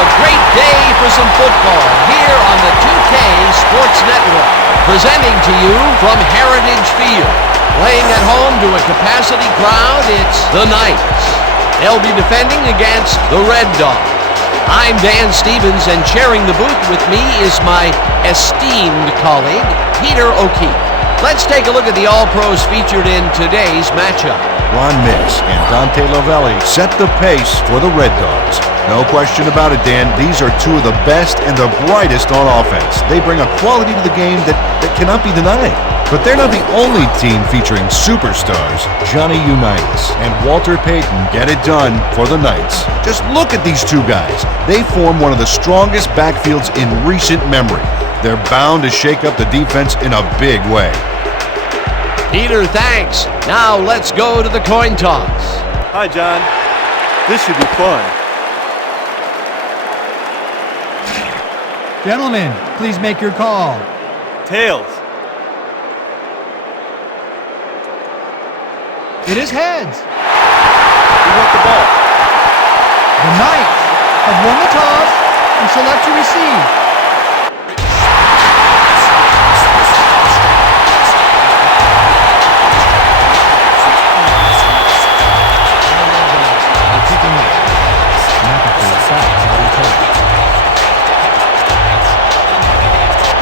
a great day for some football here on the 2K Sports Network. Presenting to you from Heritage Field. Playing at home to a capacity crowd, it's the Knights. They'll be defending against the Red Dogs. I'm Dan Stevens, and sharing the booth with me is my esteemed colleague, Peter O'Keefe. Let's take a look at the All-Pros featured in today's matchup. Ron Mix and Dante Lavelli set the pace for the Red Dogs. No question about it, Dan. These are two of the best and the brightest on offense. They bring a quality to the game that cannot be denied. But they're not the only team featuring superstars. Johnny Unitas and Walter Payton get it done for the Knights. Just look at these two guys. They form one of the strongest backfields in recent memory. They're bound to shake up the defense in a big way. Peter, thanks. Now let's go to the coin toss. Hi, John. This should be fun. Gentlemen, please make your call. Tails. It is heads. Who want the ball? The Knights have won the toss and select to receive.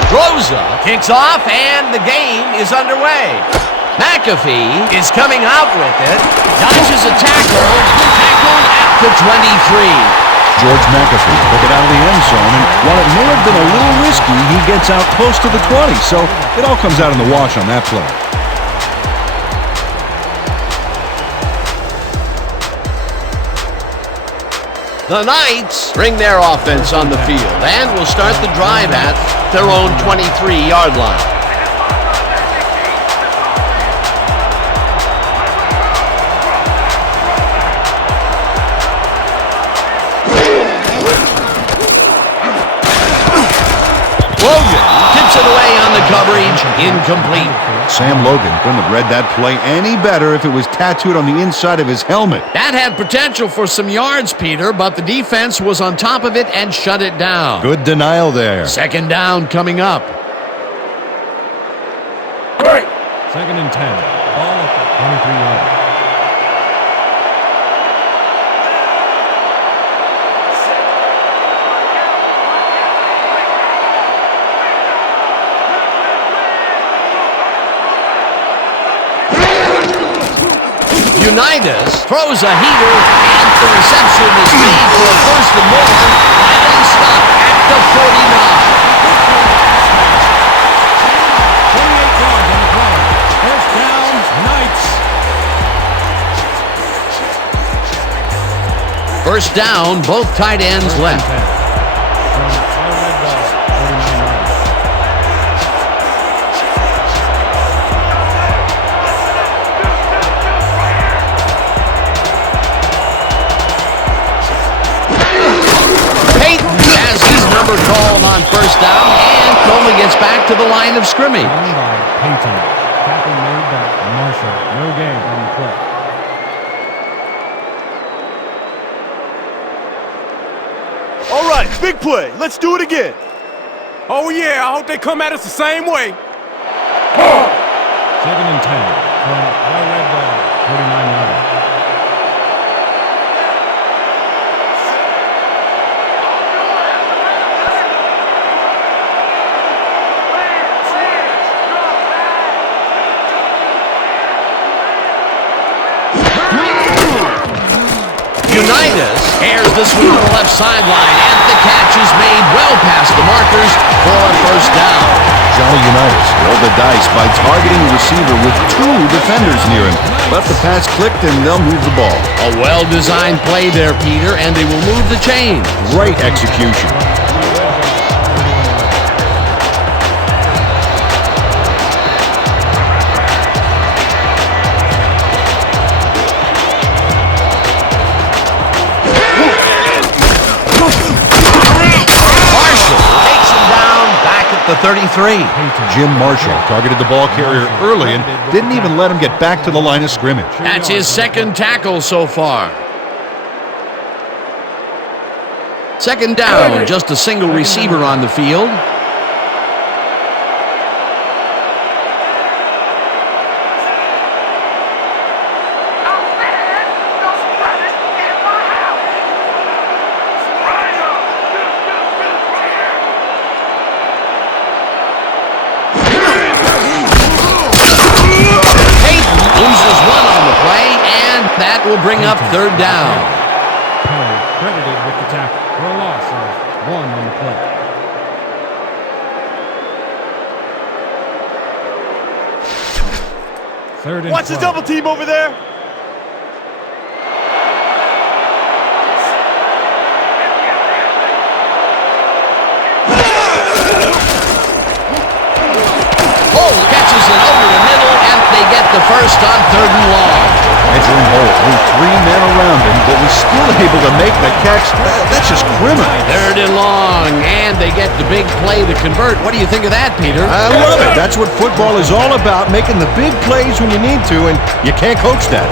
Rosa kicks off, and the game is underway. McAfee is coming out with it, dodges a tackle, tackled at the 23. George McAfee took it out of the end zone, and while it may have been a little risky, he gets out close to the 20, so it all comes out in the wash on that play. The Knights bring their offense on the field and will start the drive at their own 23-yard line. Logan tips it away on the coverage, incomplete. Sam Logan couldn't have read that play any better if it was tattooed on the inside of his helmet. That had potential for some yards, Peter, but the defense was on top of it and shut it down. Good denial there. Second down coming up. Second and 10. Ball at the 23-yard. Unitas throws a heater, and the reception is made for a first and more. Finally stopped at the 49. 28 yards on the play. First down, Knights. First down, both tight ends left. Called on first down, and Coleman gets back to the line of scrimmage. Payton. Tackle made by Marshall. No gain on the play. All right, big play. Let's do it again. Oh, yeah, I hope they come at us the same way. Second and 10 from our Red Dog, 49 yards. Unitas airs the sweep to the left sideline, and the catch is made well past the markers for a first down. Johnny Unitas rolled the dice by targeting the receiver with two defenders near him. Left the pass clicked, and they'll move the ball. A well-designed play there, Peter, and they will move the chains. Great execution. The 33. Jim Marshall targeted the ball carrier early and didn't even let him get back to the line of scrimmage. That's his second tackle so far. Second down, just a single receiver on the field. Loses one on the play, and that will bring up third down. Credited with the tackle for a loss of 1 on the play. Third and Watch the 12. double team over there. Catches it over the middle, and they get the first on third and long. Entering hole with 3 men around him, but was still able to make the catch. That's just criminal. Third and long, and they get the big play to convert. What do you think of that, Peter? I love it. That's what football is all about, making the big plays when you need to, and you can't coach that.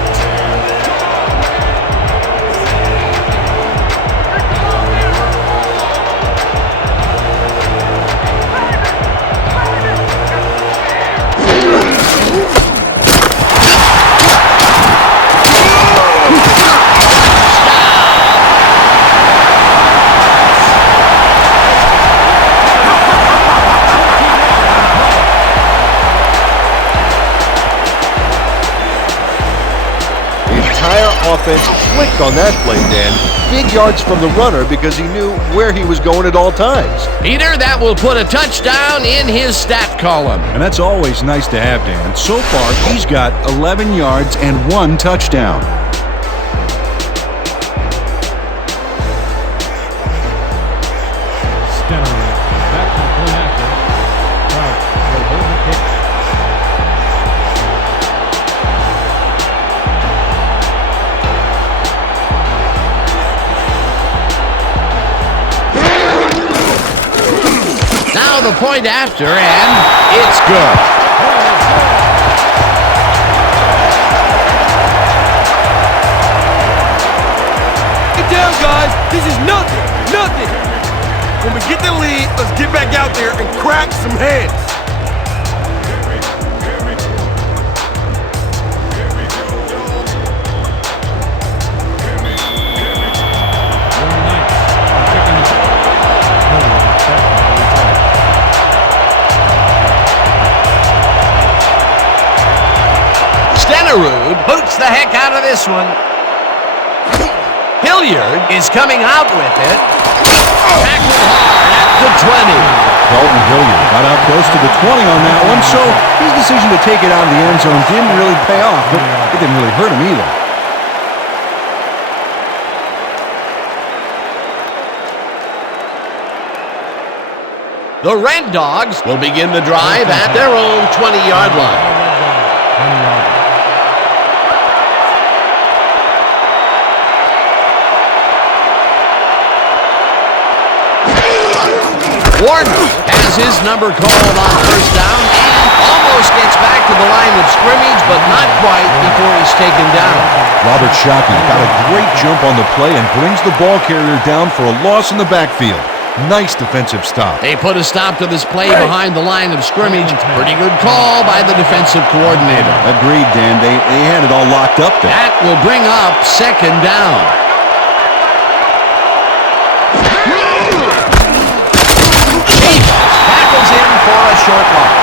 Offense clicked on that play, Dan. Big yards from the runner because he knew where he was going at all times. Peter, that will put a touchdown in his stat column. And that's always nice to have, Dan. So far, he's got 11 yards and 1 touchdown. Back to the point after. Crouch will hold the kick. Now the point after, and it's good. Get down, guys. This is nothing. Nothing. When we get the lead, let's get back out there and crack some heads. Stenerud boots the heck out of this one. Hilliard is coming out with it. Tackled hard at the 20. Dalton Hilliard got out close to the 20 on that one, so his decision to take it out of the end zone didn't really pay off, but it didn't really hurt him either. The Red Dogs will begin the drive at their own 20-yard line. Warner has his number called on first down and almost gets back to the line of scrimmage, but not quite before he's taken down. Robert Shockey got a great jump on the play and brings the ball carrier down for a loss in the backfield. Nice defensive stop. They put a stop to this play behind the line of scrimmage. Pretty good call by the defensive coordinator. Agreed, Dan. They had it all locked up there. That will bring up second down. Tackles in for a short loss.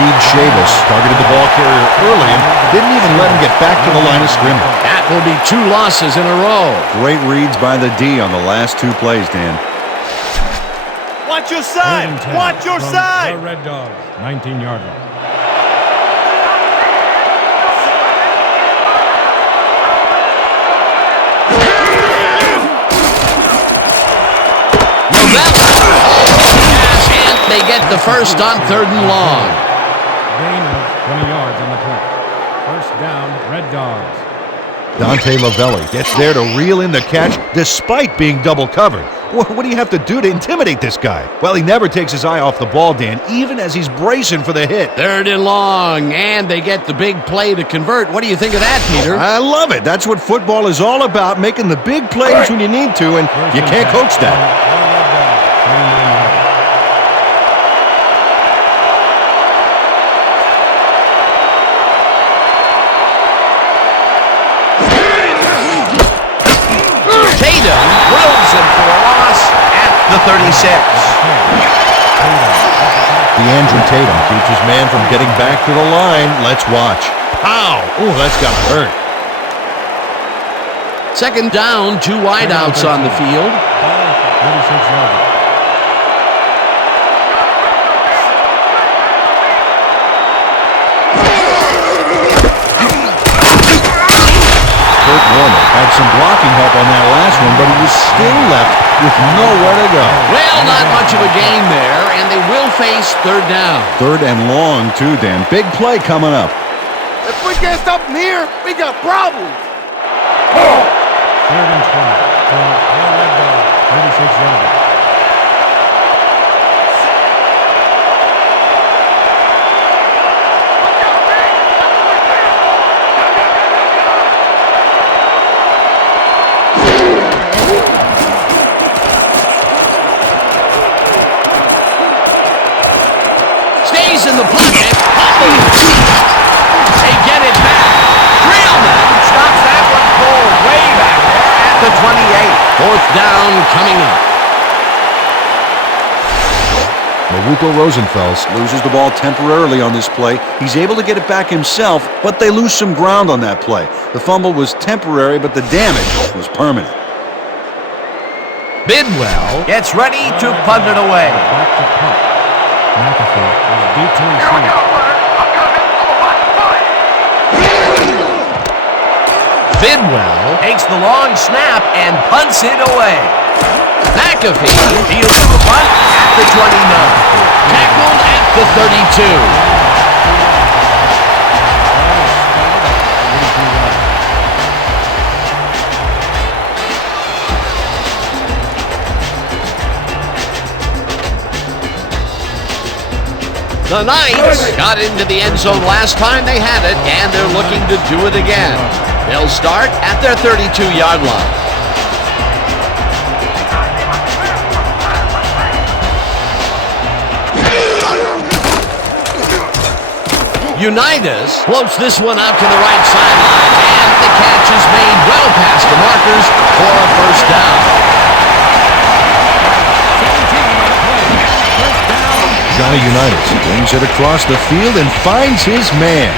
Reed Chavis targeted the ball carrier early and didn't even let him get back to the line of scrimmage. That will be 2 losses in a row. Great reads by the D on the last 2 plays, Dan. Watch your side. Watch your side. The Red Dogs, 19-yard line. And they get the first on third and long. Gain of 20 yards on the play. First down, Red Dogs. Dante Lavelli gets there to reel in the catch despite being double covered. What do you have to do to intimidate this guy? Well, he never takes his eye off the ball, Dan, even as he's bracing for the hit. 3rd and long, and they get the big play to convert. What do you think of that, Peter? I love it. That's what football is all about, making the big plays when you need to, and you can't coach that. Wills him for a loss at the 36. DeAndre Tatum keeps his man from getting back to the line. Let's watch. Pow! Oh, that's gotta hurt. 2nd down, 2 wideouts on the field. Kurt Warner had some blocking help on that last one, but he was still left with nowhere to go. Well, not much of a gain there, and they will face 3rd down. 3rd and long, too, Dan. Big play coming up. If we can't stop them here, we got problems. 3rd and 20. From their red dog, 36 yards. In the pocket. They get it back. Drillman stops that one cold way back there at the 28. 4th down coming up. Maruko Rosenfels loses the ball temporarily on this play. He's able to get it back himself, but they lose some ground on that play. The fumble was temporary, but the damage was permanent. Bidwell gets ready to punt it away. Back to punt. McAfee is deep to receive. Bidwell takes the long snap and punts it away. McAfee fields the punt at the 29. Tackled at the 32. The Knights got into the end zone last time they had it, and they're looking to do it again. They'll start at their 32-yard line. Unitas floats this one out to the right sideline, and the catch is made well past the markers for a 1st down. Johnny Unitas brings it across the field and finds his man.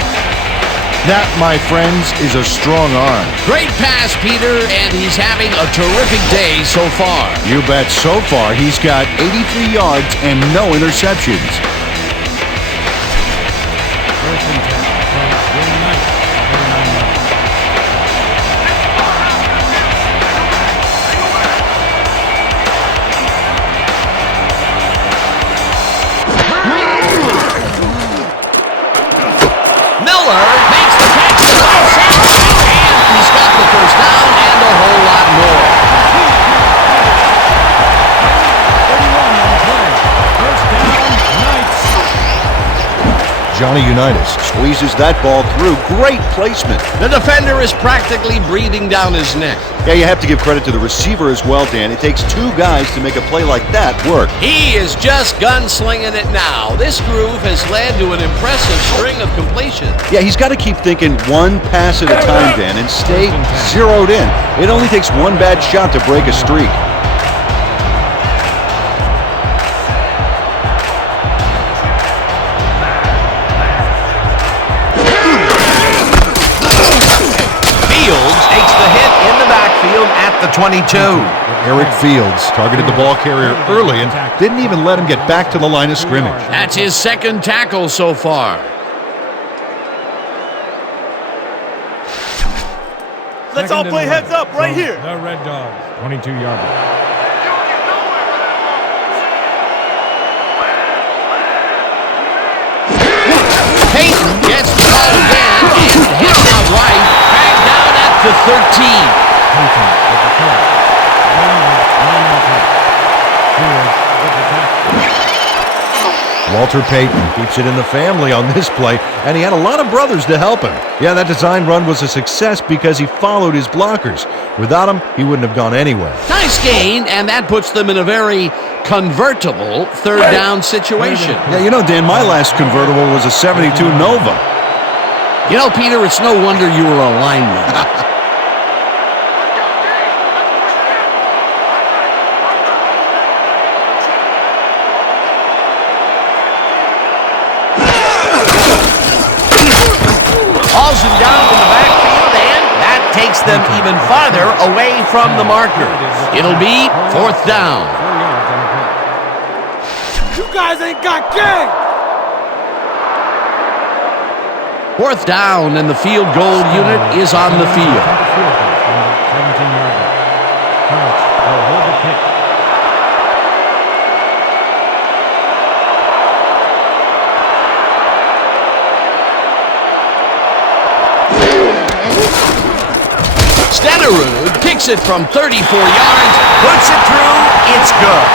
That, my friends, is a strong arm. Great pass, Peter, and he's having a terrific day so far. You bet. So far, he's got 83 yards and no interceptions. 1st and 10 from the Knights. 39 yards. Miller makes the catch, and he's got the 1st down and a whole lot more. 31 on the play. 1st down, Knights. Johnny Unitas squeezes that ball through. Great placement. The defender is practically breathing down his neck. Yeah, you have to give credit to the receiver as well, Dan. It takes 2 guys to make a play like that work. He is just gunslinging it now. This groove has led to an impressive string of completions. Yeah, he's got to keep thinking one pass at a time, Dan, and stay zeroed in. It only takes one bad shot to break a streak. At the 22. Eric Fields targeted the ball carrier early and didn't even let him get back to the line of scrimmage. That's his 2nd tackle so far. Let's all play heads up right here. The Red Dogs, 22-yard. Peyton gets the ball again and hits out right. Dragged down at to 13. Payton with the kill. Running with 9 on top. Steelers with the tackle. Walter Payton keeps it in the family on this play, and he had a lot of brothers to help him. Yeah, that design run was a success because he followed his blockers. Without him, he wouldn't have gone anywhere. Nice gain, and that puts them in a very convertible third down situation. Yeah, you know, Dan, my last convertible was a 72 Nova. You know, Peter, it's no wonder you were a lineman. Hauls him down in the backfield, and that takes them even farther away from the marker. It'll be 4th down. 4 yards on the play. You guys ain't got game! 4th down, and the field goal unit is on the field. 17-yard line. Coach will hold the kick. Stenerud kicks it from 34 yards, puts it through, it's good.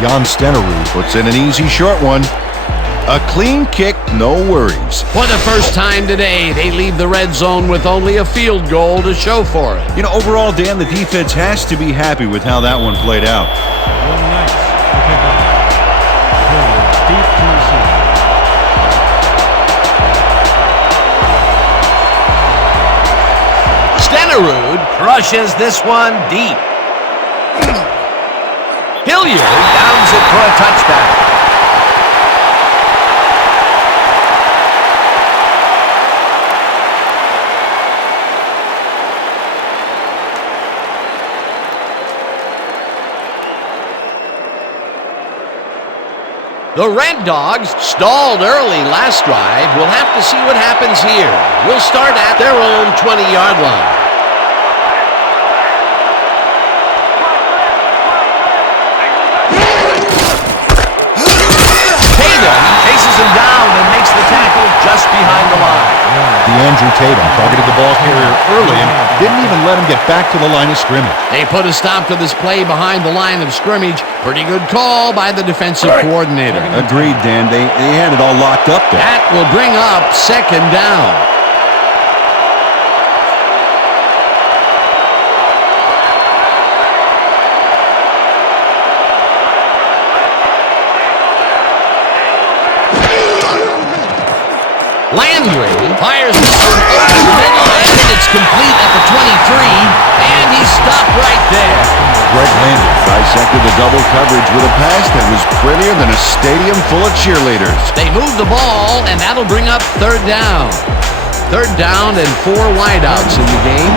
Jan Stenerud puts in an easy short one. A clean kick, no worries. For the first time today, they leave the red zone with only a field goal to show for it. You know, overall, Dan, the defense has to be happy with how that one played out. Golden Knights to kick off. Deep to receive. Stenerud crushes this one deep. Hilliard downs it for a touchdown. The Red Dogs stalled early last drive. We'll have to see what happens here. We'll start at their own 20-yard line. Tatum chases him down and makes the tackle just behind the line. DeAndre Tatum targeted the ball carrier early and didn't even let him get back to the line of scrimmage. They put a stop to this play behind the line of scrimmage. Pretty good call by the defensive coordinator. Agreed, Dan. They had it all locked up there. That will bring up 2nd down. Landry fires this one over the middle, and it's complete at the 23, and he's stopped right there. Greg Landry dissected the double coverage with a pass that was prettier than a stadium full of cheerleaders. They move the ball, and that'll bring up 3rd down. 3rd down and 4 wideouts in the game.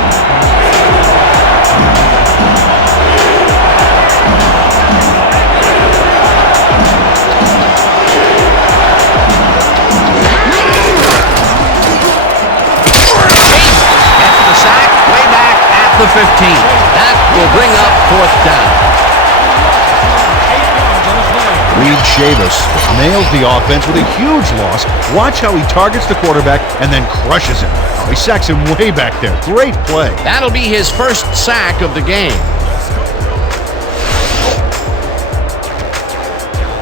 The 15. That will bring up 4th down. 8 yards on the play. Reed Chavis nails the offense with a huge loss. Watch how he targets the quarterback and then crushes him. Oh, he sacks him way back there. Great play. That'll be his first sack of the game.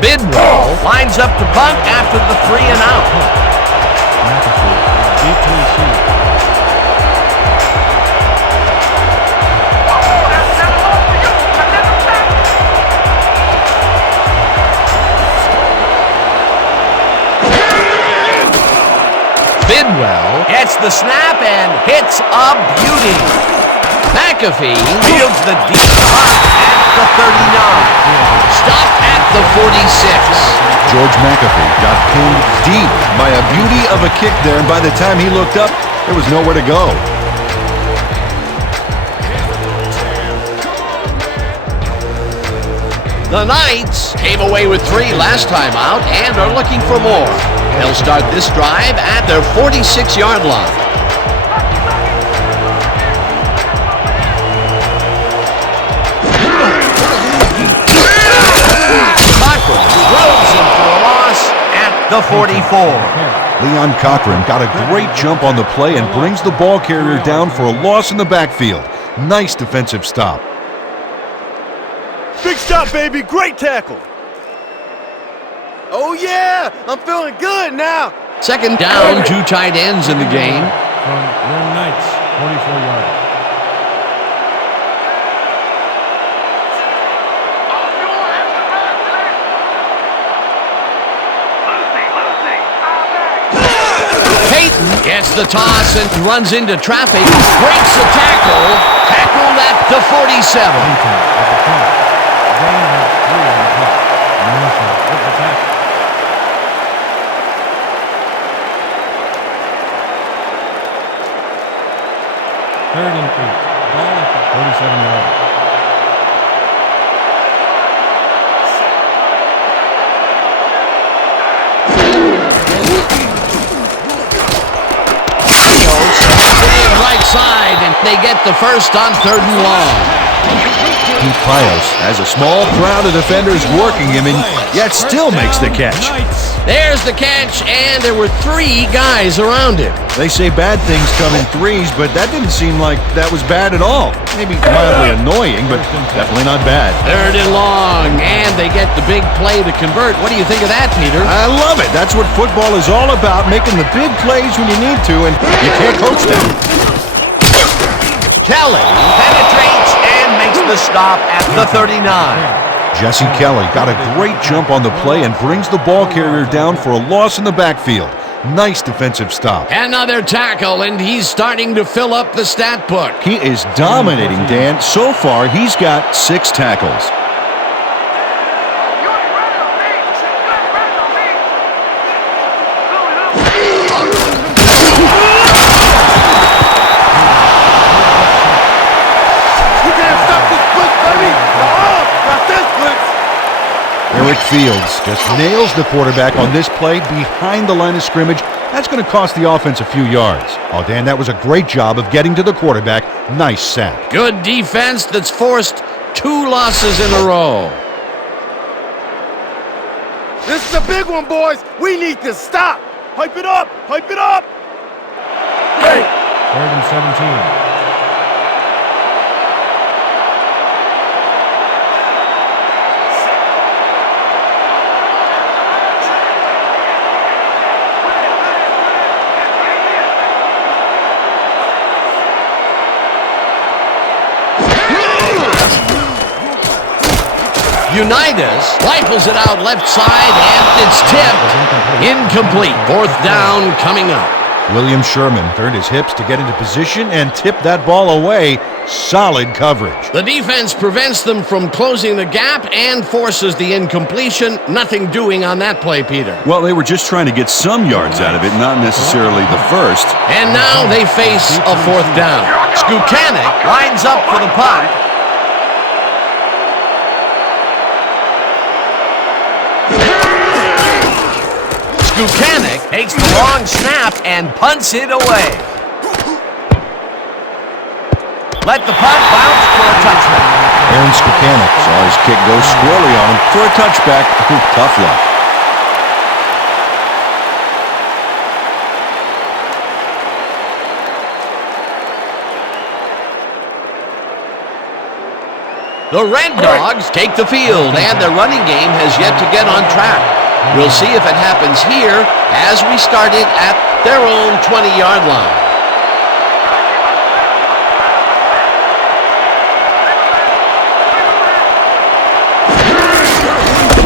Bidwell lines up to punt after the 3 and out. McAfee deep to receive. Bidwell gets the snap and hits a beauty. McAfee fields the deep punt at the 39. Stopped at the 46. George McAfee got pinned deep by a beauty of a kick there, and by the time he looked up, there was nowhere to go. The Knights came away with 3 last time out and are looking for more. They'll start this drive at their 46-yard line. Cochran drills the 44. Leon Cochran got a great jump on the play and brings the ball carrier down for a loss in the backfield. Nice defensive stop. Big stop, baby. Great tackle. Oh, yeah. I'm feeling good now. Second down, 2 tight ends in the game. From your Knights, 44 yards. Peyton gets the toss and runs into traffic. Breaks the tackle. Tackled at the 47. Third and 8. Ball at the 47 yard. Right side, and they get the first on 3rd and long. Pete Pios has a small crowd of defenders working him and yet still makes the catch. There's the catch, and there were 3 guys around him. They say bad things come in threes, but that didn't seem like that was bad at all. Maybe mildly annoying, but definitely not bad. 3rd and long, and they get the big play to convert. What do you think of that, Peter? I love it. That's what football is all about, making the big plays when you need to, and you can't coach them. Kelly penetrates and makes the stop at the 39. Jesse Kelly got a great jump on the play and brings the ball carrier down for a loss in the backfield. Nice defensive stop. Another tackle, and he's starting to fill up the stat book. He is dominating, Dan. So far, he's got 6 tackles. Eric Fields just nails the quarterback on this play behind the line of scrimmage. That's going to cost the offense a few yards. Oh, Dan, that was a great job of getting to the quarterback. Nice sack. Good defense that's forced 2 losses in a row. This is a big one, boys. We need to stop. Hype it up. Hype it up. Hey. 3rd and 17. Unitas rifles it out left side, and it's tipped. Incomplete. 4th down coming up. William Sherman turned his hips to get into position and tipped that ball away. Solid coverage. The defense prevents them from closing the gap and forces the incompletion. Nothing doing on that play, Peter. Well, they were just trying to get some yards out of it, not necessarily the first. And now they face a 4th down. Skukanic lines up for the punt. Skukanic takes the long snap and punts it away. Let the punt bounce for a touchback. Aaron Skukanic saw his kick go squarely on him for a touchback. Tough luck. The Red Dogs take the field, and their running game has yet to get on track. We'll see if it happens here as we started at their own 20-yard line.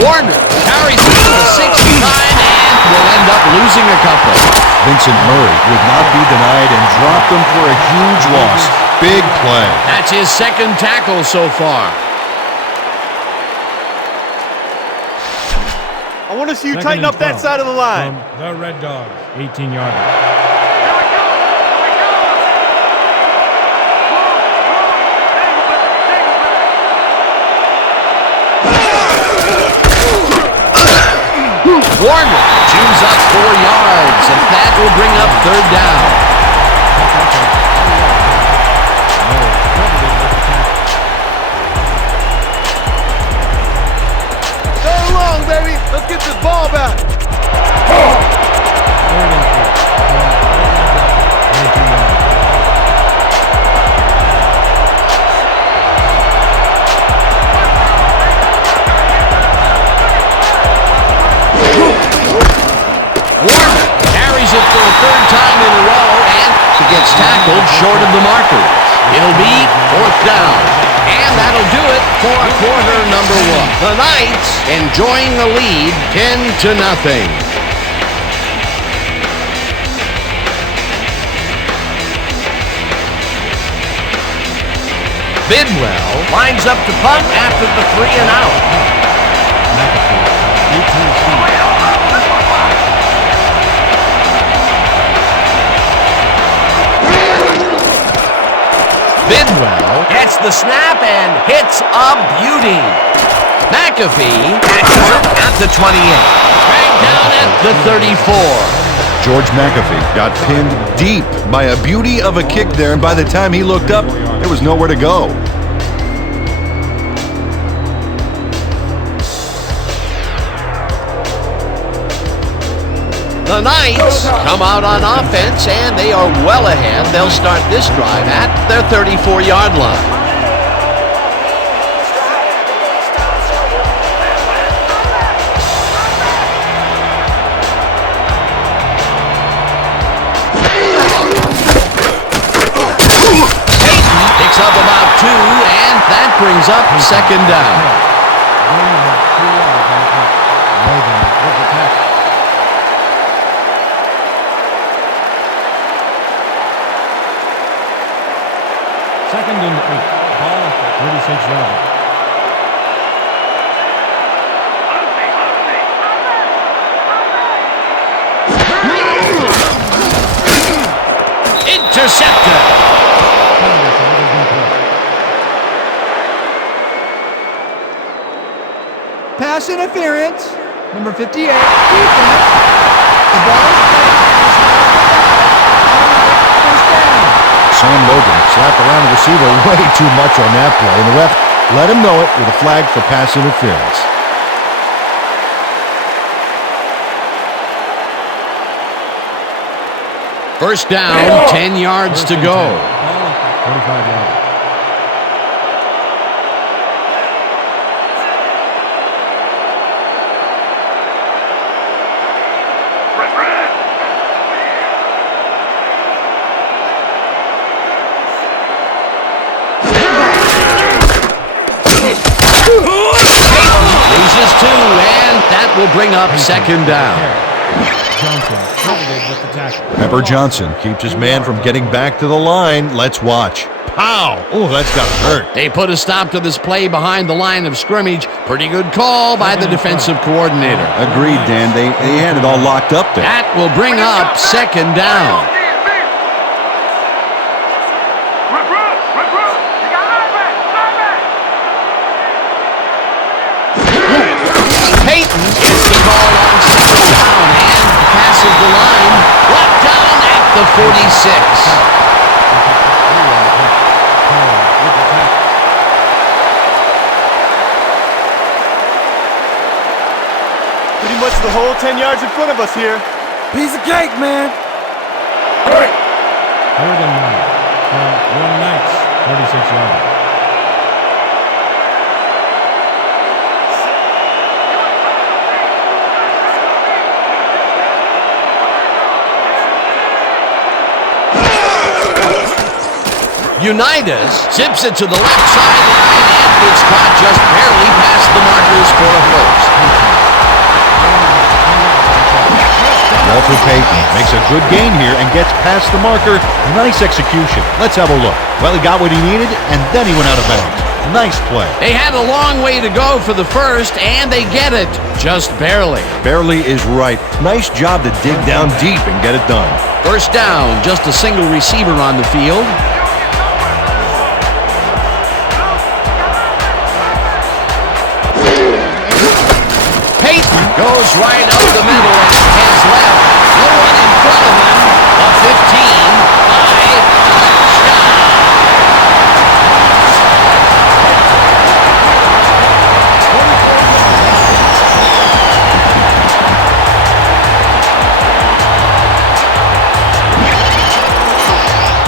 Warner carries it to the 69 and will end up losing a couple. Vincent Murray would not be denied and dropped them for a huge loss. Big play. That's his 2nd tackle so far. I want to see you tighten up that side of the line. From the Red Dogs, 18-yarder. Warner chews up 4 yards, and that will bring up 3rd down. Third and long, baby. Let's get this ball back. Third and 3. Warner carries it for the third time in a row, and he gets tackled short of the marker. It'll be fourth down. And that'll do it for quarter number 1. The Knights enjoying the lead 10-0. Bidwell lines up to punt after the 3 and out. Bidwell gets the snap and hits a beauty. McAfee catches it at the 28. Dragged down at the 34. George McAfee got pinned deep by a beauty of a kick there, and by the time he looked up, there was nowhere to go. The Knights come out on offense, and they are well ahead. They'll start this drive at their 34-yard line. Peyton picks up about 2, and that brings up second down. Second and 8. Ball at the 36-yard. Intercepted. Pass interference. Number 58. Defense. The ball is first down. Sam Logan slapped around the receiver way too much on that play, and the ref let him know it with a flag for pass interference. First down, 10 yards to go. 45 yards. Loses 2, and that will bring up second down. Johnson credited with the tackle. Pepper Johnson keeps his man from getting back to the line. Let's watch. Pow! Oh, that's got to hurt. They put a stop to this play behind the line of scrimmage. Pretty good call by the defensive coordinator. Agreed, Dan. They had it all locked up there. That will bring up second down. Peyton gets the ball on second down and passes the line. Brought down at the 46. Pretty much the whole 10 yards in front of us here. Piece of cake, man. Third and 9 from your Knights, 36 yards. Unitas zips it to the left sideline, and it's caught just barely past the markers for a first. Walter Payton makes a good gain here and gets past the marker. Nice execution. Let's have a look. Well, he got what he needed, and then he went out of bounds. Nice play. They had a long way to go for the first, and they get it just barely. Barely is right. Nice job to dig down deep and get it done. First down, just a single receiver on the field. Peyton goes right up the middle and heads left. No one in front of him. A 15-5 touchdown.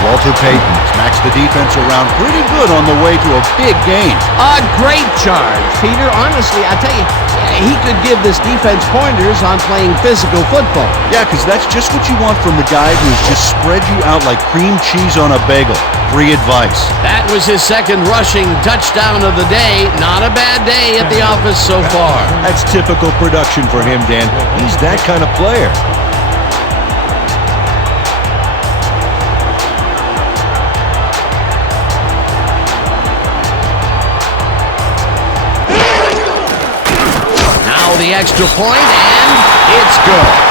Walter Payton smacks the defense around pretty good on the way to a big game. A great charge, Peter. Honestly, I tell you, he could give this defense pointers on playing physical football. Yeah, because that's just what you want from the guy who has just spread you out like cream cheese on a bagel. Free advice. That was his second rushing touchdown of the day. Not a bad day at the office so far. That's typical production for him, Dan. He's that kind of player. The extra point, and it's good.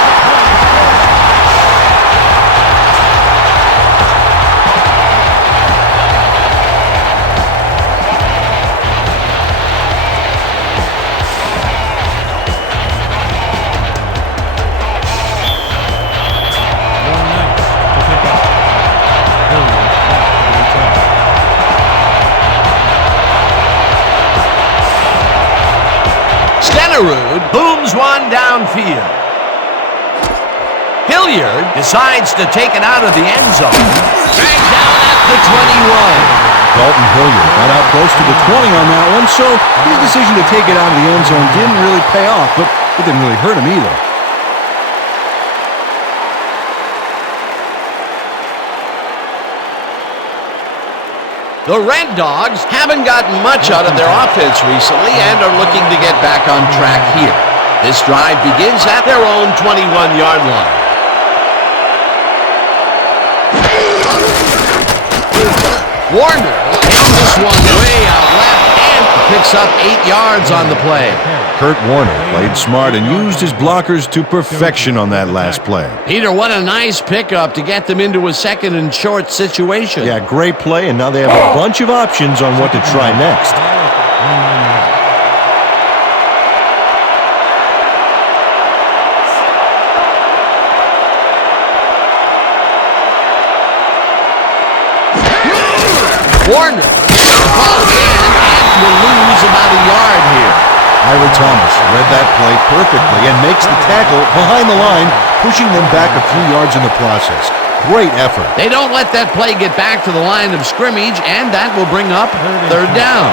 Booms one downfield. Hilliard decides to take it out of the end zone. Dragged down at the 21. Dalton Hilliard got out close to the 20 on that one, so his decision to take it out of the end zone didn't really pay off, but it didn't really hurt him either. The Red Dogs haven't gotten much out of their offense recently and are looking to get back on track here. This drive begins at their own 21-yard line. Warner hits this one way out left and picks up 8 yards on the play. Kurt Warner played smart and used his blockers to perfection on that last play. Peter, what a nice pickup to get them into a second and short situation. Yeah, great play, and now they have a bunch of options on what to try next. Warner gets the ball again and will lose about a yard here. Ira Thomas read that play perfectly and makes the tackle behind the line, pushing them back a few yards in the process. Great effort. They don't let that play get back to the line of scrimmage, and that will bring up third down.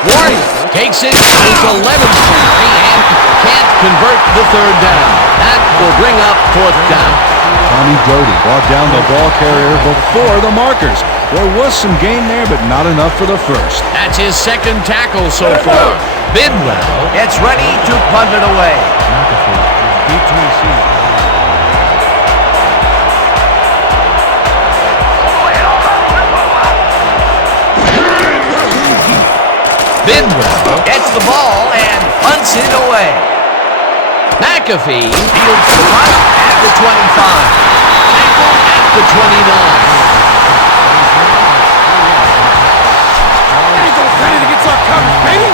Warner takes it to his 11th carry and can't convert the third down. That will bring up fourth down. Tommy Doty brought down the ball carrier before the markers. There was some gain there, but not enough for the first. That's his second tackle so far. Bidwell gets ready to punt it away. Bidwell gets the ball and punts it away. McAfee fields the punt at the 25. Tackle at the 29. Ready to get some coverage, baby!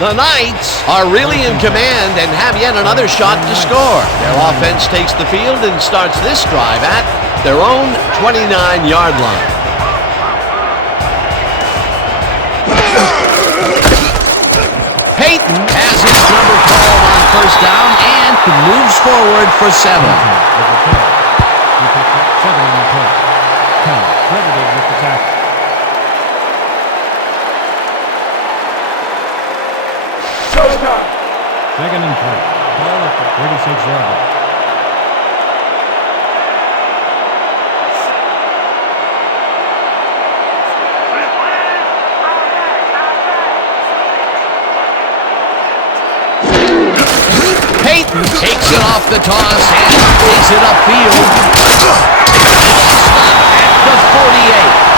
The Knights are really in command and have yet another shot to score. Their offense takes the field and starts this drive at their own 29-yard line. Payton has his number called on first down and moves forward for 7. Second and 3. Ball at the 36-yard line. Payton takes it off the toss and takes it upfield. At the 48.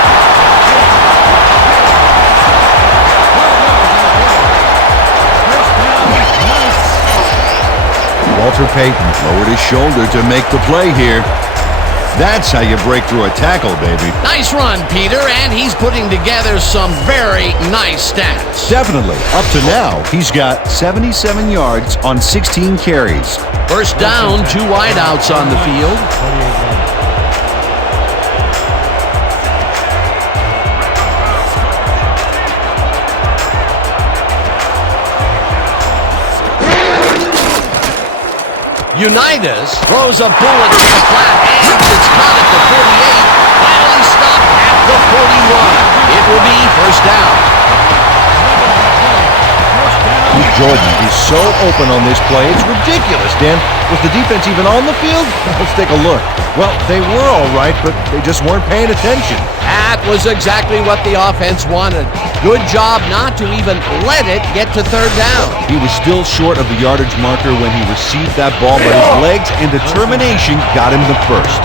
Walter Payton lowered his shoulder to make the play here. That's how you break through a tackle, baby. Nice run, Peter, and he's putting together some very nice stats. Definitely. Up to now, he's got 77 yards on 16 carries. First down, 2 wideouts on the field. 48 yards. Unitas throws a bullet to the flat, and it's caught at the 48. Finally stopped at the 41. It will be first down. Pete Jordan, he's so open on this play. It's ridiculous, Dan. Was the defense even on the field? Let's take a look. Well, they were all right, but they just weren't paying attention. That was exactly what the offense wanted. Good job not to even let it get to third down. He was still short of the yardage marker when he received that ball, but his legs and determination got him the first.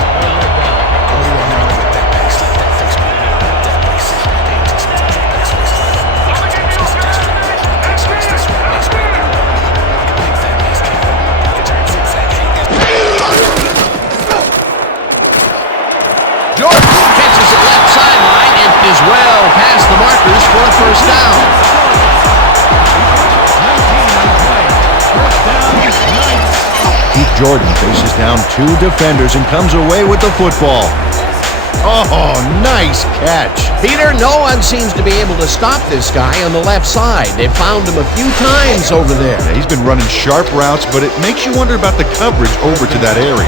Well past the markers for a first down. Pete Jordan faces down 2 defenders and comes away with the football. Oh, nice catch. Peter, no one seems to be able to stop this guy on the left side. They've found him a few times over there. Yeah, he's been running sharp routes, but it makes you wonder about the coverage over to that area.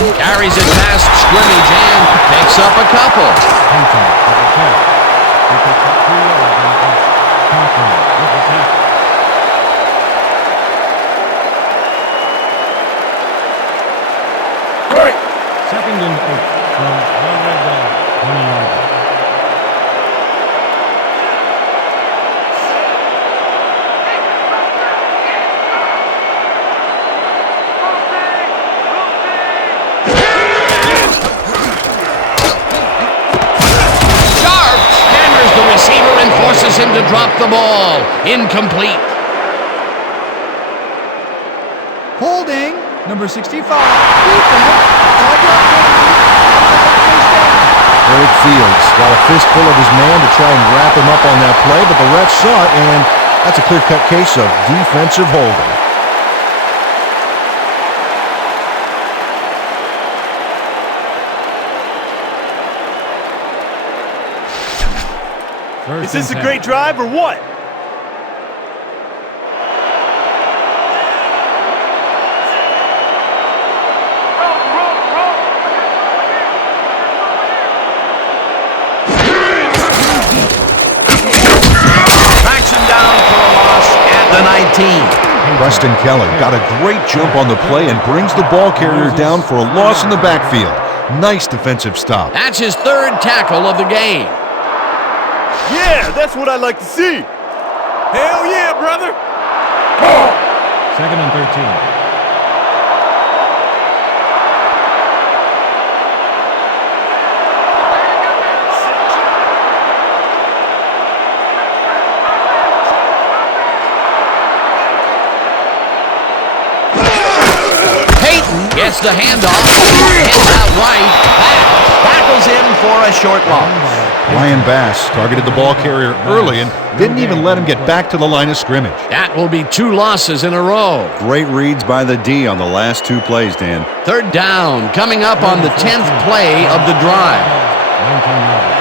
Carries it past scrimmage and picks up a couple. Second and 8 from the red line, 20 yards. Forces him to drop the ball. Incomplete. Holding, number 65. Defense. Eric Fields got a fistful of his man to try and wrap him up on that play, but the ref saw it, and that's a clear-cut case of defensive holding. Is this a great drive or what? Traction down for a loss at the 19. Preston Keller got a great jump on the play and brings the ball carrier down for a loss in the backfield. Nice defensive stop. That's his 3rd tackle of the game. Yeah, that's what I like to see. Hell yeah, brother. Second and 13. Gets the handoff, heads out right, Bass tackles him for a short loss. Ryan Bass targeted the ball carrier early and didn't even let him get back to the line of scrimmage. That will be 2 losses in a row. Great reads by the D on the last 2 plays, Dan. Third down, coming up on the 10th play of the drive. 19 yards.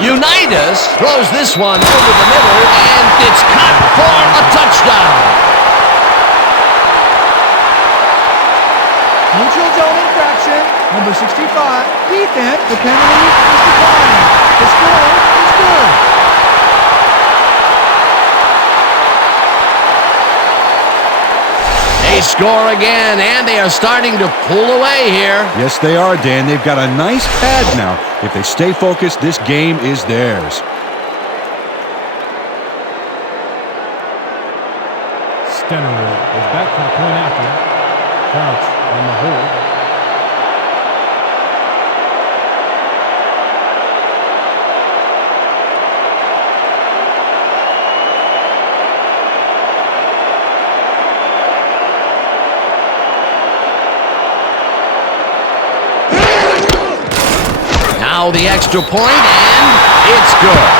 Unitas throws this one over the middle, and it's caught for a touchdown. Neutral zone infraction, number 65. Defense, the penalty is declined. The score is good. They score again, and they are starting to pull away here. Yes, they are, Dan. They've got a nice pad now. If they stay focused, this game is theirs. Stenner is back for the point after. Crouch on the hold. Now the extra point, and it's good.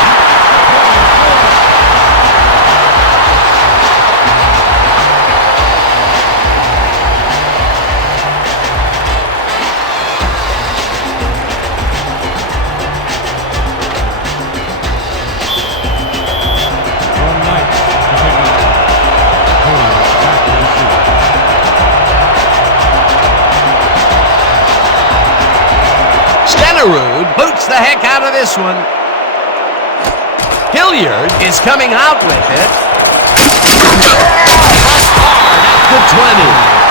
Boots the heck out of this one. Hilliard is coming out with it. Hard at the 20.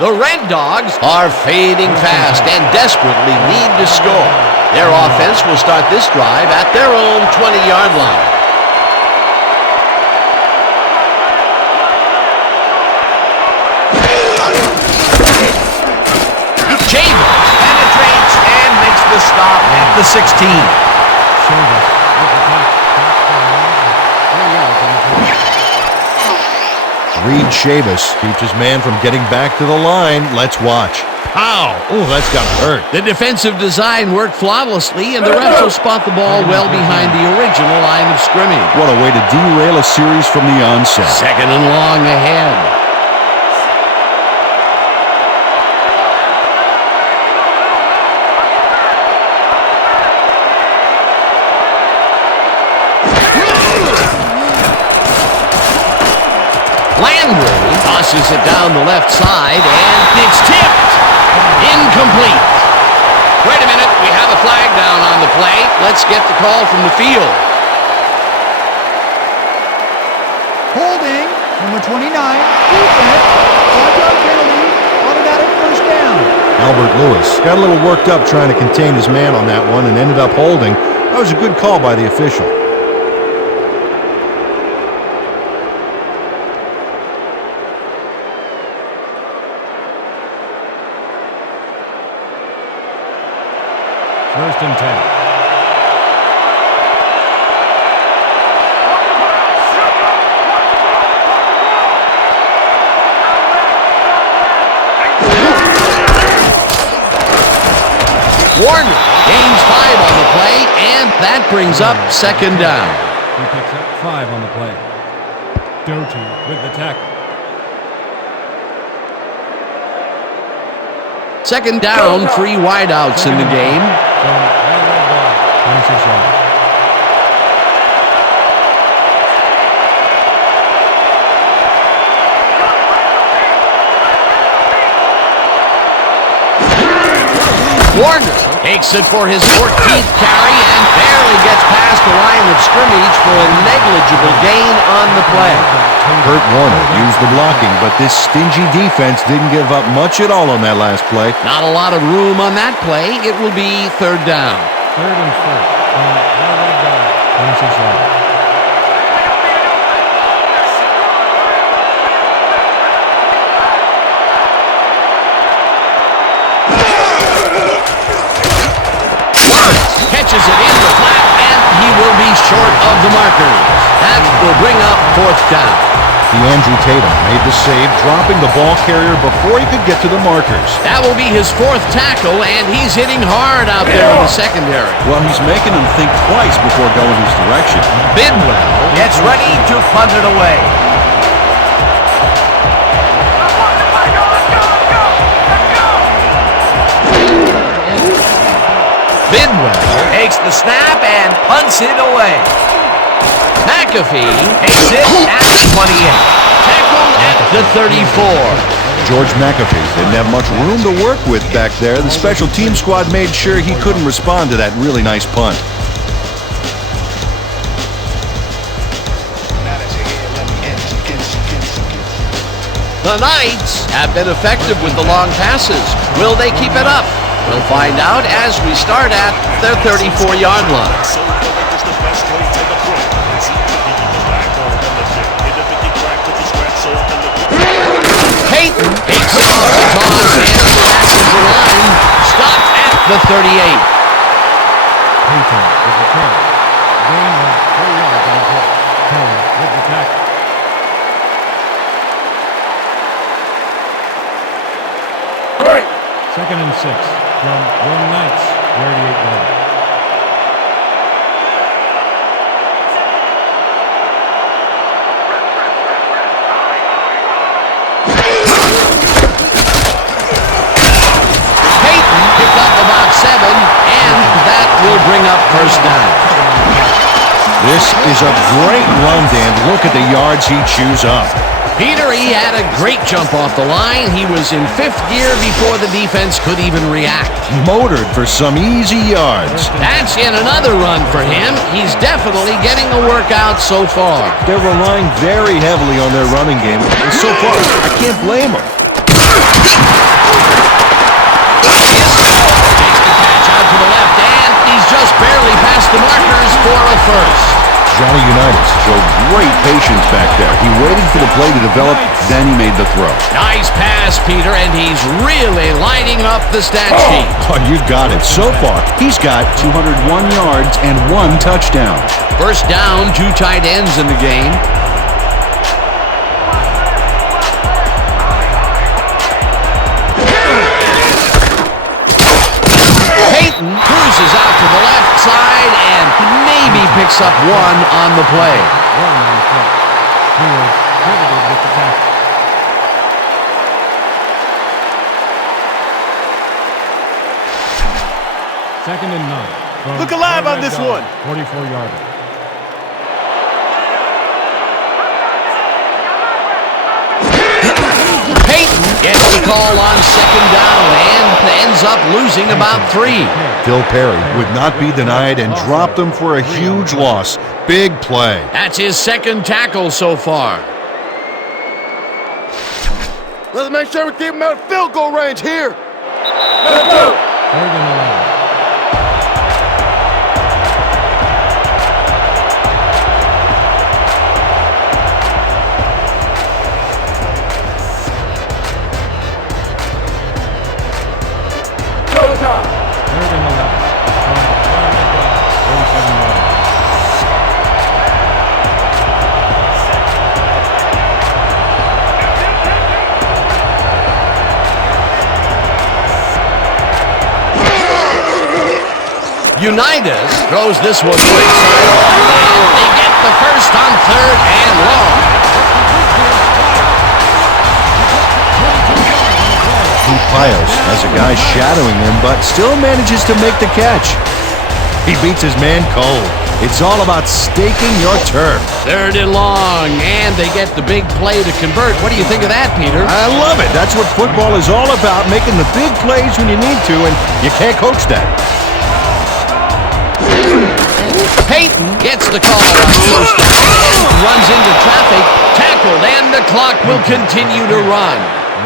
The Red Dogs are fading fast and desperately need to score. Their offense will start this drive at their own 20-yard line. Chambers penetrates and makes the stop at the 16. Reed Chavis keeps his man from getting back to the line. Let's watch. Ow! Oh, that's got to hurt. The defensive design worked flawlessly, and the refs will spot the ball well behind the original line of scrimmage. What a way to derail a series from the onset. Second and long ahead. Landry tosses it down the left side, and it's tipped. Incomplete. Wait a minute, we have a flag down on the play. Let's get the call from the field. Holding, number 29, defense, 5-yard penalty, automatic first down. Albert Lewis got a little worked up trying to contain his man on that one and ended up holding. That was a good call by the official. First and 10. Warner gains 5 on the play, and that brings up second down. He picks up 5 on the play. Doty with the tackle. Second down, 3 wideouts in the game. 26 yards. Warner takes it for his 14th carry and barely gets past the line of scrimmage for a negligible gain on the play. Kurt Warner used the blocking, but this stingy defense didn't give up much at all on that last play. Not a lot of room on that play. It will be third down. Third and 4. 26 yards. Catches it in the flat, and he will be short of the markers. That will bring up fourth down. DeAndre Tatum made the save, dropping the ball carrier before he could get to the markers. That will be his 4th tackle, and he's hitting hard out there in the secondary. Well, he's making them think twice before going his direction. Bidwell gets ready to punt it away. Bidwell takes the snap and punts it away. McAfee takes it at the 28. Tackled at the 34. George McAfee didn't have much room to work with back there. The special team squad made sure he couldn't respond to that really nice punt. The Knights have been effective with the long passes. Will they keep it up? We'll find out as we start at their 34-yard line. Peyton takes it off the toss and crashes the line. Stopped at the 38. Payton with the carry. Gain of 4 yards on the play. Perry with the tackle. Second and 6 from your Knights, 38-yard. Picked up about 7, and that will bring up first down. This is a great run, Dan. Look at the yards he chews up. Peter, he had a great jump off the line. He was in 5th gear before the defense could even react. Motored for some easy yards. That's yet another run for him. He's definitely getting a workout so far. They're relying very heavily on their running game, and so far, I can't blame them. Out to the left, and he's just barely past the markers for a first. Johnny Unitas showed great patience back there. He waited for the play to develop, then he made the throw. Nice pass, Peter, and he's really lighting up the stat sheet. Oh, you got it. So far, he's got 201 yards and 1 touchdown. First down, 2 tight ends in the game. Cruises out to the left side and maybe picks up 1 on the play. 1 on the play. He was credited with the tackle. Second and 9. Look alive on this one. 44-yarder. Payton gets the call on second down and ends up losing about 3. Phil Perry would not be denied and dropped them for a huge loss. Big play. That's his 2nd tackle so far. Let's make sure we keep him out of field goal range here. Let's go. 3rd and 11. Unitas throws this one quick sideline, and they get the first on 3rd and long. Pete Pios has a guy shadowing him, but still manages to make the catch. He beats his man cold. It's all about staking your turf. 3rd and long, and they get the big play to convert. What do you think of that, Peter? I love it. That's what football is all about, making the big plays when you need to, and you can't coach that. Payton gets the call on first down and runs into traffic, tackled, and the clock will continue to run.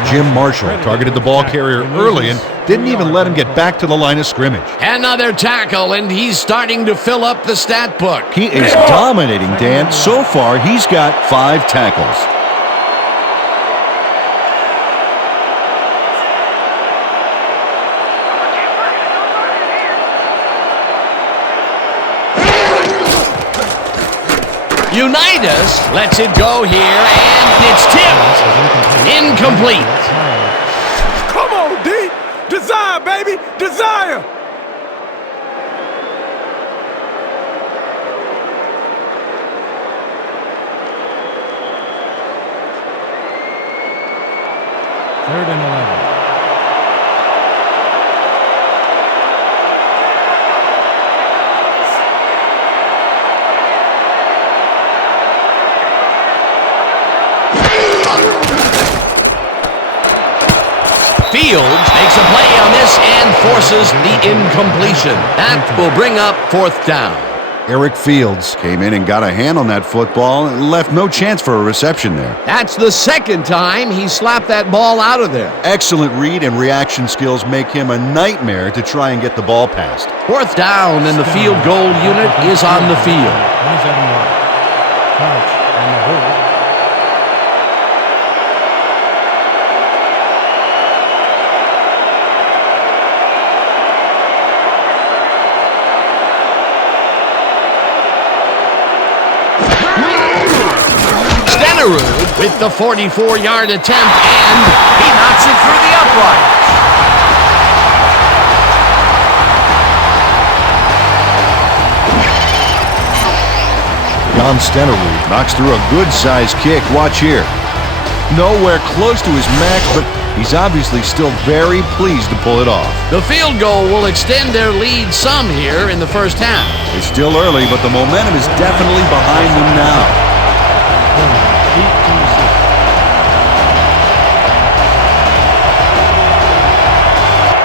Jim Marshall targeted the ball carrier early and didn't even let him get back to the line of scrimmage. Another tackle, and he's starting to fill up the stat book. He is dominating, Dan. So far, he's got 5 tackles. Unitas lets it go here, and it's tipped. Incomplete. Come on, D. Desire, baby. Desire. Third and 11. Fields makes a play on this and forces the incompletion. That will bring up 4th down. Eric Fields came in and got a hand on that football and left no chance for a reception there. That's the 2nd time he slapped that ball out of there. Excellent read and reaction skills make him a nightmare to try and get the ball past. 4th down, and the field goal unit is on the field. 27 yards. Touch on the hold. Stenerud with the 44-yard attempt, and he knocks it through the uprights. Jon Stenerud knocks through a good-sized kick. Watch here. Nowhere close to his max, but he's obviously still very pleased to pull it off. The field goal will extend their lead some here in the first half. It's still early, but the momentum is definitely behind them now.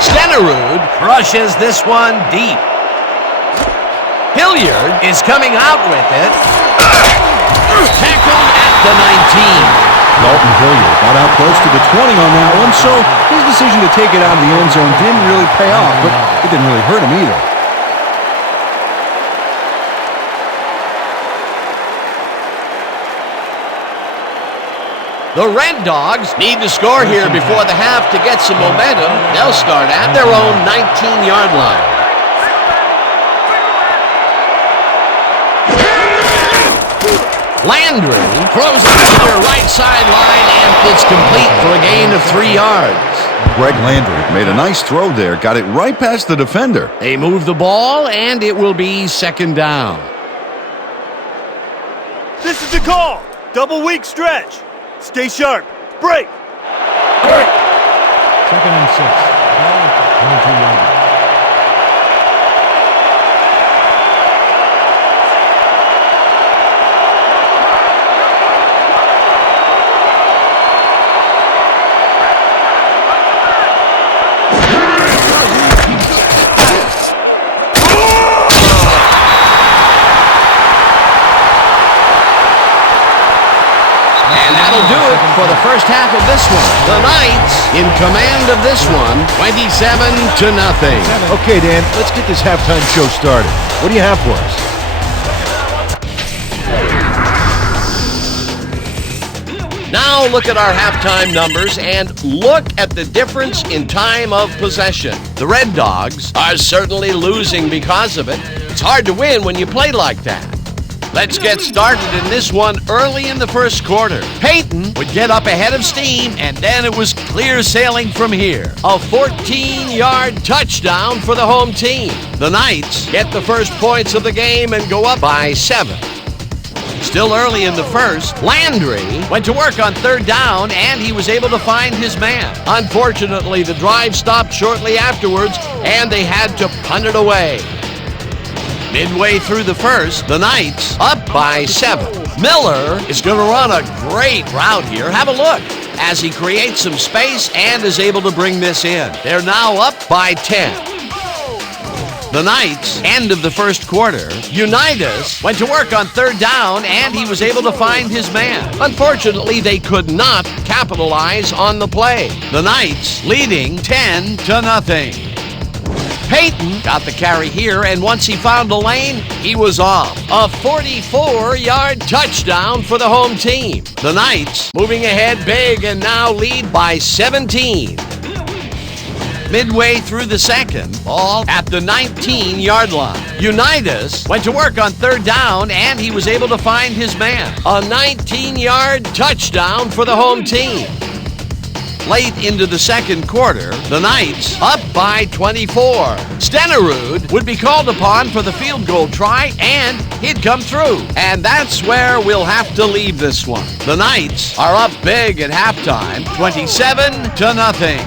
Stenerud crushes this one deep. Hilliard is coming out with it. Tackled at the 19. Dalton Hilliard got out close to the 20 on that one, so his decision to take it out of the end zone didn't really pay off, but it didn't really hurt him either. The Red Dogs need to score here before the half to get some momentum. They'll start at their own 19-yard line. Landry throws it to their right sideline, and it's complete for a gain of 3 yards. Greg Landry made a nice throw there, got it right past the defender. They move the ball, and it will be second down. This is the call. Double weak stretch. Stay sharp. Break. Break. 2nd and 6. Ball at the 22-yard line. For the first half of this one, the Knights in command of this one, 27-0. Okay, Dan, let's get this halftime show started. What do you have for us? Now look at our halftime numbers and look at the difference in time of possession. The Red Dogs are certainly losing because of it. It's hard to win when you play like that. Let's get started in this one early in the first quarter. Peyton would get up ahead of steam, and then it was clear sailing from here. A 14-yard touchdown for the home team. The Knights get the first points of the game and go up by 7. Still early in the first, Landry went to work on third down, and he was able to find his man. Unfortunately, the drive stopped shortly afterwards, and they had to punt it away. Midway through the first, the Knights up by 7. Miller is going to run a great route here. Have a look as he creates some space and is able to bring this in. They're now up by 10. The Knights, end of the first quarter, Unitas went to work on third down, and he was able to find his man. Unfortunately, they could not capitalize on the play. The Knights leading 10-0. Peyton got the carry here, and once he found a lane, he was off. A 44-yard touchdown for the home team. The Knights moving ahead big and now lead by 17. Midway through the second, ball at the 19-yard line. Unitas went to work on third down, and he was able to find his man. A 19-yard touchdown for the home team. Late into the second quarter, the Knights up by 24. Stenerud would be called upon for the field goal try, and he'd come through. And that's where we'll have to leave this one. The Knights are up big at halftime, 27-0.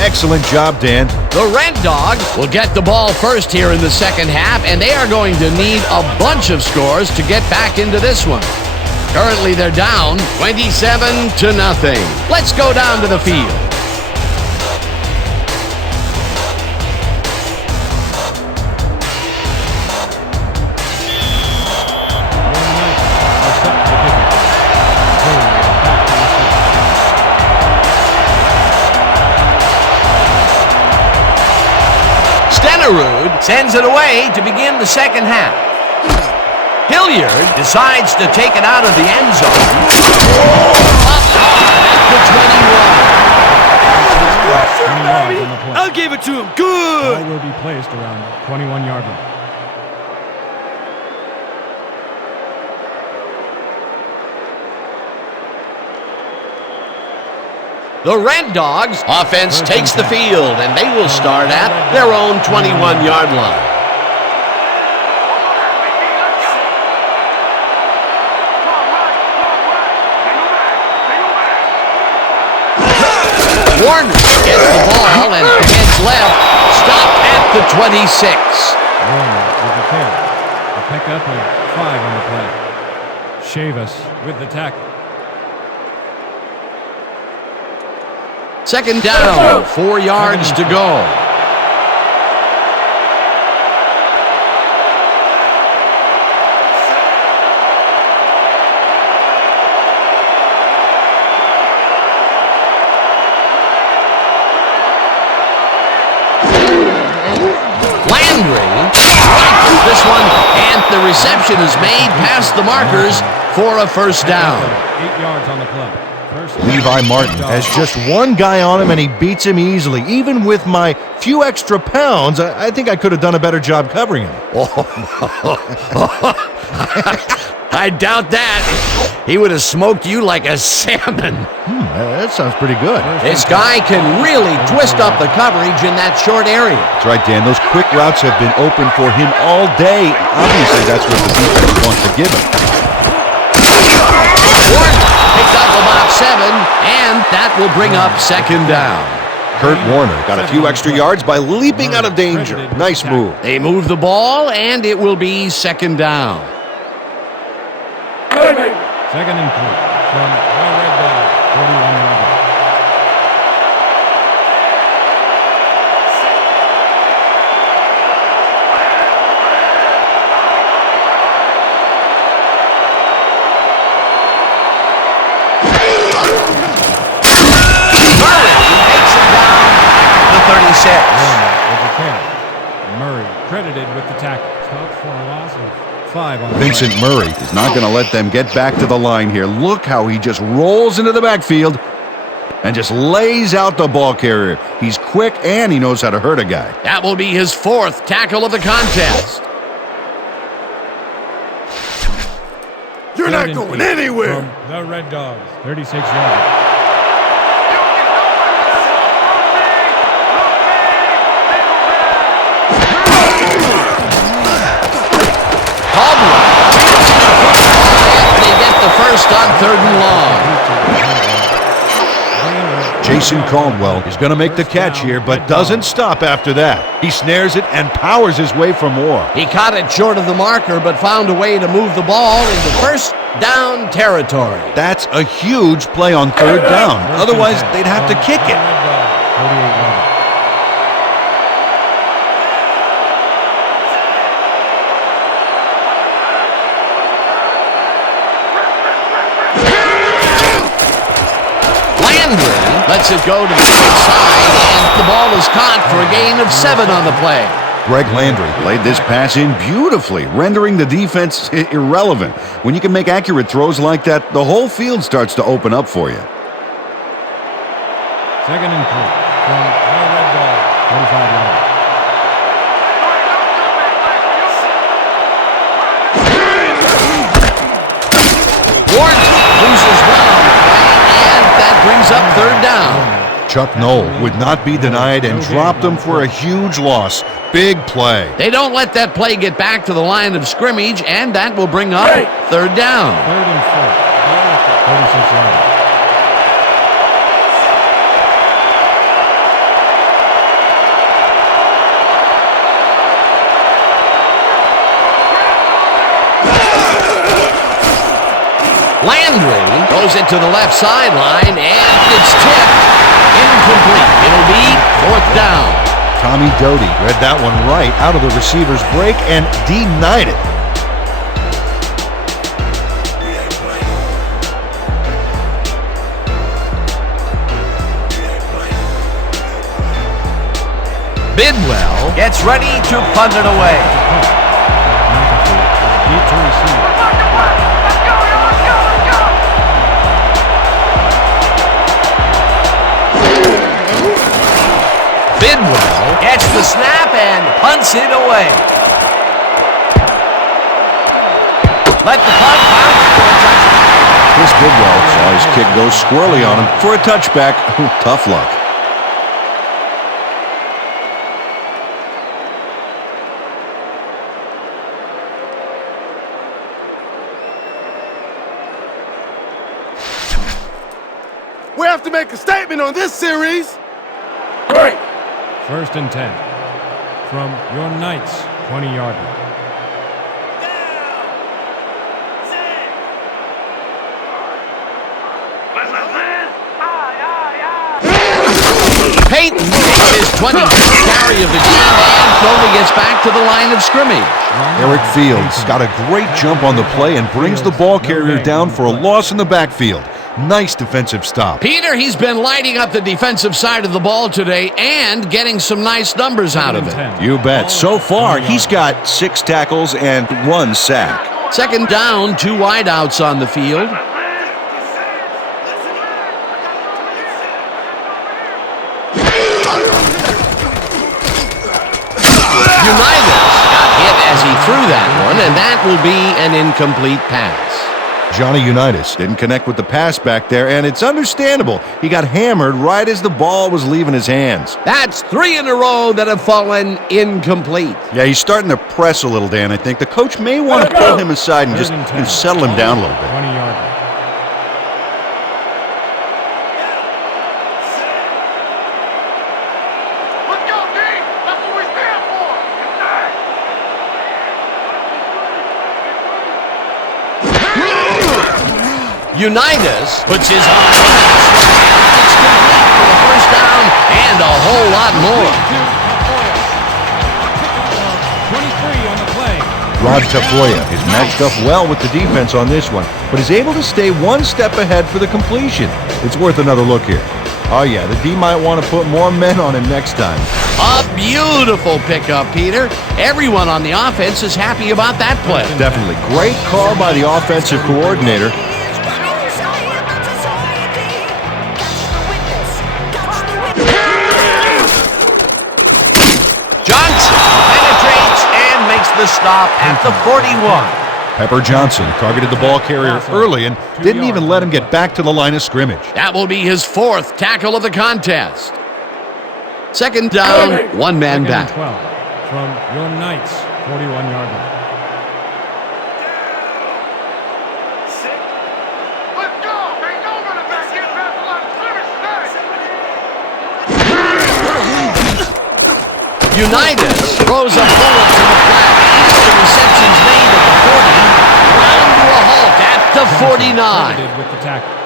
Excellent job, Dan. The Red Dogs will get the ball first here in the second half, and they are going to need a bunch of scores to get back into this one. Currently, they're down 27-0. Let's go down to the field. Stenerud sends it away to begin the second half. Hilliard decides to take it out of the end zone. I'll give it to him. Good. Ball will be placed around the 21-yard line. The Red Dogs offense takes the field, and they will start at their own 21-yard line. Warner gets the ball and heads left. Stop at the 26. Warner with the carry. A pickup of 5 on the play. Chavis with the tackle. Second down, 4 yards to go. This one, and the reception is made past the markers for a first down. 8 yards on the play. Levi Martin has just one guy on him, and he beats him easily. Even with my few extra pounds, I think I could have done a better job covering him. I doubt that. He would have smoked you like a salmon. That sounds pretty good. This guy can really twist up the coverage in that short area. That's right, Dan. Those quick routes have been open for him all day. Obviously, that's what the defense wants to give him. Warner picked up about 7, and that will bring up second down. Kurt Warner got a few extra yards by leaping out of danger. Nice move. They move the ball, and it will be second down. Second and 3 from the Red Dogs, 41-yard line. Murray takes it down the 36. With the carry. Murray credited with the tackle. Stopped for a loss of 5 on the Vincent play. Murray is not going to let them get back to the line here. Look how he just rolls into the backfield and just lays out the ball carrier. He's quick and he knows how to hurt a guy. That will be his 4th tackle of the contest. You're Third not and going 8 anywhere. From the Red Dogs, 36 yards. They get the first on 3rd and long. Jason Caldwell is going to make the catch here, but doesn't stop after that. He snares it and powers his way for more. He caught it short of the marker, but found a way to move the ball into first down territory. That's a huge play on 3rd down. Otherwise, they'd have to kick it. 38 yards. Lets it go to the right side, and the ball is caught for a gain of 7 on the play. Greg Landry laid this pass in beautifully, rendering the defense irrelevant. When you can make accurate throws like that, the whole field starts to open up for you. Second and 3 from the Red Dogs, 45 yards. Warner loses one on the play, and that brings up 3rd down. Chuck Knoll would not be denied and dropped him for a huge loss. Big play. They don't let that play get back to the line of scrimmage, and that will bring up 3rd down. 3rd and 4, ball at the 36 yards. Landry goes it to the left sideline, and it's tipped. Incomplete. It'll be 4th down. Tommy Doty read that one right out of the receiver's break and denied it. Bidwell gets ready to punt it away. Deep to receive. Bidwell gets the snap and punts it away. Let the punt bounce for a touchdown. Chris Bidwell saw his kick go squirrely on him for a touchback. Tough luck. We have to make a statement on this series. Great. 1st and 10 from your Knights' 20-yard line. Peyton makes his 25th carry of the game and slowly gets back to the line of scrimmage. Eric Fields got a great jump on the play and brings the ball carrier down for a loss in the backfield. Nice defensive stop. Peter, he's been lighting up the defensive side of the ball today and getting some nice numbers out of it. You bet. So far, he's got 6 tackles and 1 sack. 2nd down, 2 wideouts on the field. Unitas got hit as he threw that one, and that will be an incomplete pass. Johnny Unitas didn't connect with the pass back there, and it's understandable. He got hammered right as the ball was leaving his hands. That's 3 in a row that have fallen incomplete. Yeah, he's starting to press a little, Dan. I think the coach may want to pull him aside and just settle him down a little bit. 20-yard line. Unitas puts his arm in the swing. It's complete for the 1st down and a whole lot more. 23 on the play. Rod Tafoya is matched up well with the defense on this one, but is able to stay 1 step ahead for the completion. It's worth another look here. Oh yeah, the D might want to put more men on him next time. A beautiful pickup, Peter. Everyone on the offense is happy about that play. Definitely. Great call by the offensive coordinator. The stop at the 41. Pepper Johnson targeted the ball carrier early and didn't even let him get back to the line of scrimmage. That will be his 4th tackle of the contest. 2nd down, 1 man back. 12 from your Knights' 41-yard line. Unitas throws a bullet to the flat. The reception's made at the 40. Round to a halt at the 49. With the tackle.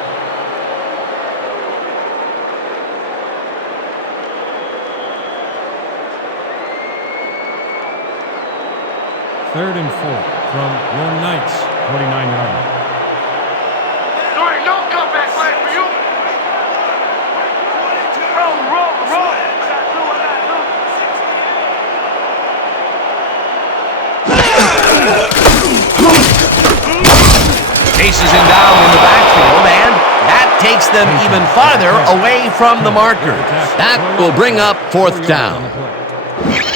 Third and 4 from your Knights' 49-yard line. There ain't no comeback play for you. Roll. Chases him down in the backfield, and that takes them even farther away from the marker. That will bring up 4th down.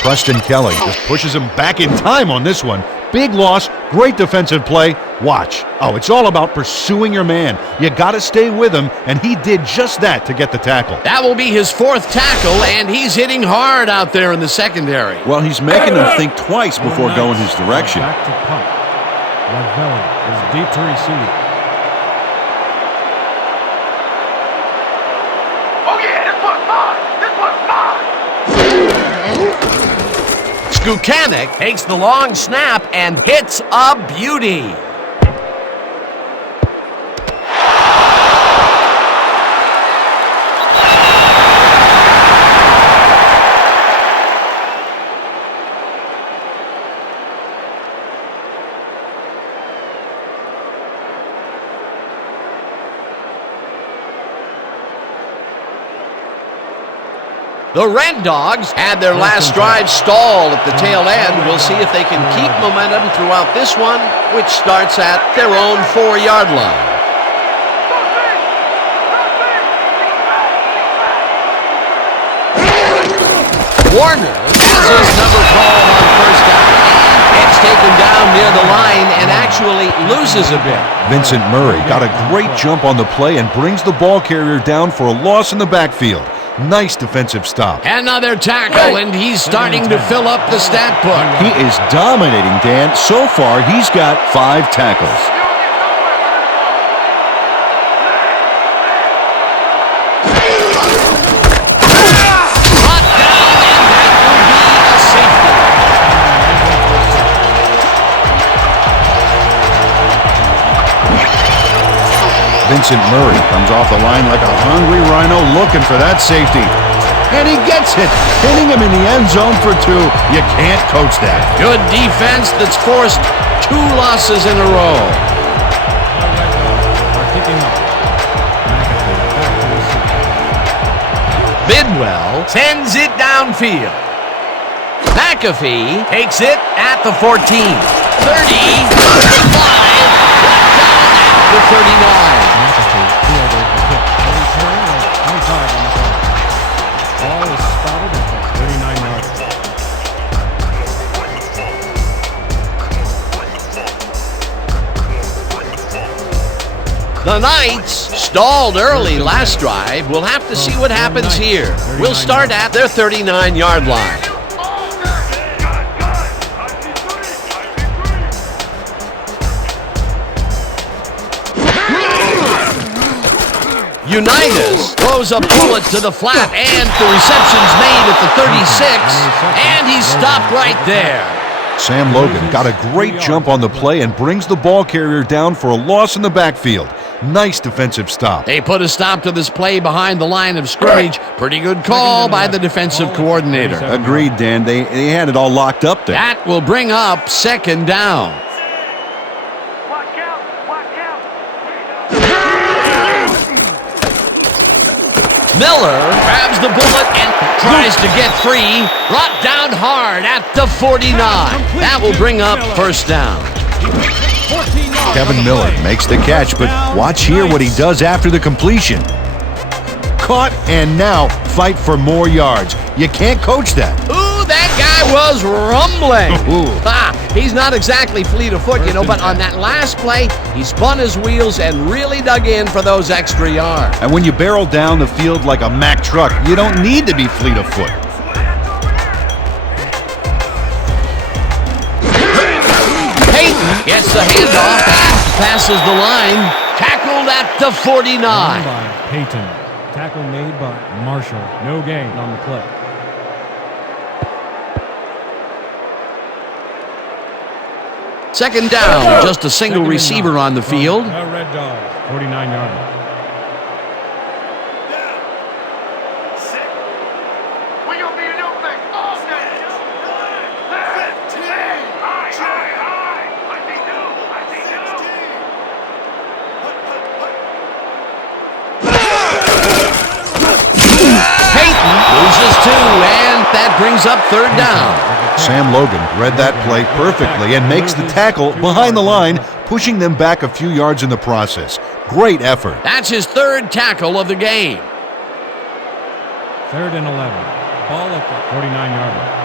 Preston Kelly just pushes him back in time on this one. Big loss, great defensive play. Watch. Oh, it's all about pursuing your man. You got to stay with him, and he did just that to get the tackle. That will be his 4th tackle, and he's hitting hard out there in the secondary. Well, he's making them think twice before going his direction. Back to punt. Lavelli is deep to receive. Oh yeah, this one's mine. Skukanic takes the long snap and hits a beauty. The Red Dogs had their last drive stalled at the tail end. We'll see if they can keep momentum throughout this one, which starts at their own 4-yard line. Warner has his number called on 1st down. It's taken down near the line and actually loses a bit. Vincent Murray got a great jump on the play and brings the ball carrier down for a loss in the backfield. Nice defensive stop. Another tackle, and he's starting to fill up the stat book. He is dominating, Dan. So far, he's got 5 tackles. Vincent Murray comes off the line like a hungry rhino looking for that safety. And he gets it, hitting him in the end zone for 2. You can't coach that. Good defense that's forced 2 losses in a row. Bidwell sends it downfield. McAfee takes it at the 14, 30, 35, the 39. The Knights stalled early last drive. We'll have to see what happens here. We'll start at their 39-yard line. Unitas throws a bullet to the flat, and the reception's made at the 36, and he's stopped right there. Sam Logan got a great jump on the play and brings the ball carrier down for a loss in the backfield. Nice defensive stop. They put a stop to this play behind the line of scrimmage. Pretty good call by the defensive coordinator. Agreed, Dan. They had it all locked up there. That will bring up second down. Miller grabs the bullet and tries to get free. Brought down hard at the 49. That will bring up first down. Kevin Miller makes the catch, but watch here what he does after the completion. Caught and now fight for more yards. You can't coach that. Ooh, that guy was rumbling. He's not exactly fleet of foot, but on that last play, he spun his wheels and really dug in for those extra yards. And when you barrel down the field like a Mack truck, you don't need to be fleet of foot. Payton gets the handoff and passes the line. Tackled at the 49. By Payton. Tackle made by Marshall. No gain on the play. Second down, just a single receiver on the field. The Red Dogs, 49-yard line. Payton loses 2, and that brings up third down. Sam Logan read that play perfectly and makes the tackle behind the line, pushing them back a few yards in the process. Great effort. That's his third tackle of the game. 3rd and 11. Ball at the 49-yard line.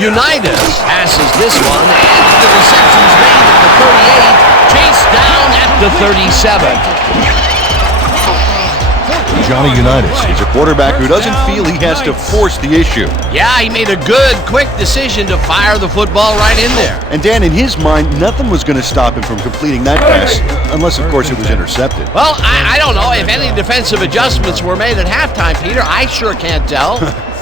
Unitas passes this one, and the reception's made at the 38, chased down at the 37. Johnny Unitas is a quarterback who doesn't feel he has to force the issue. Yeah, he made a good, quick decision to fire the football right in there. And Dan, in his mind, nothing was going to stop him from completing that pass, unless, of course, it was intercepted. Well, I don't know if any defensive adjustments were made at halftime, Peter. I sure can't tell.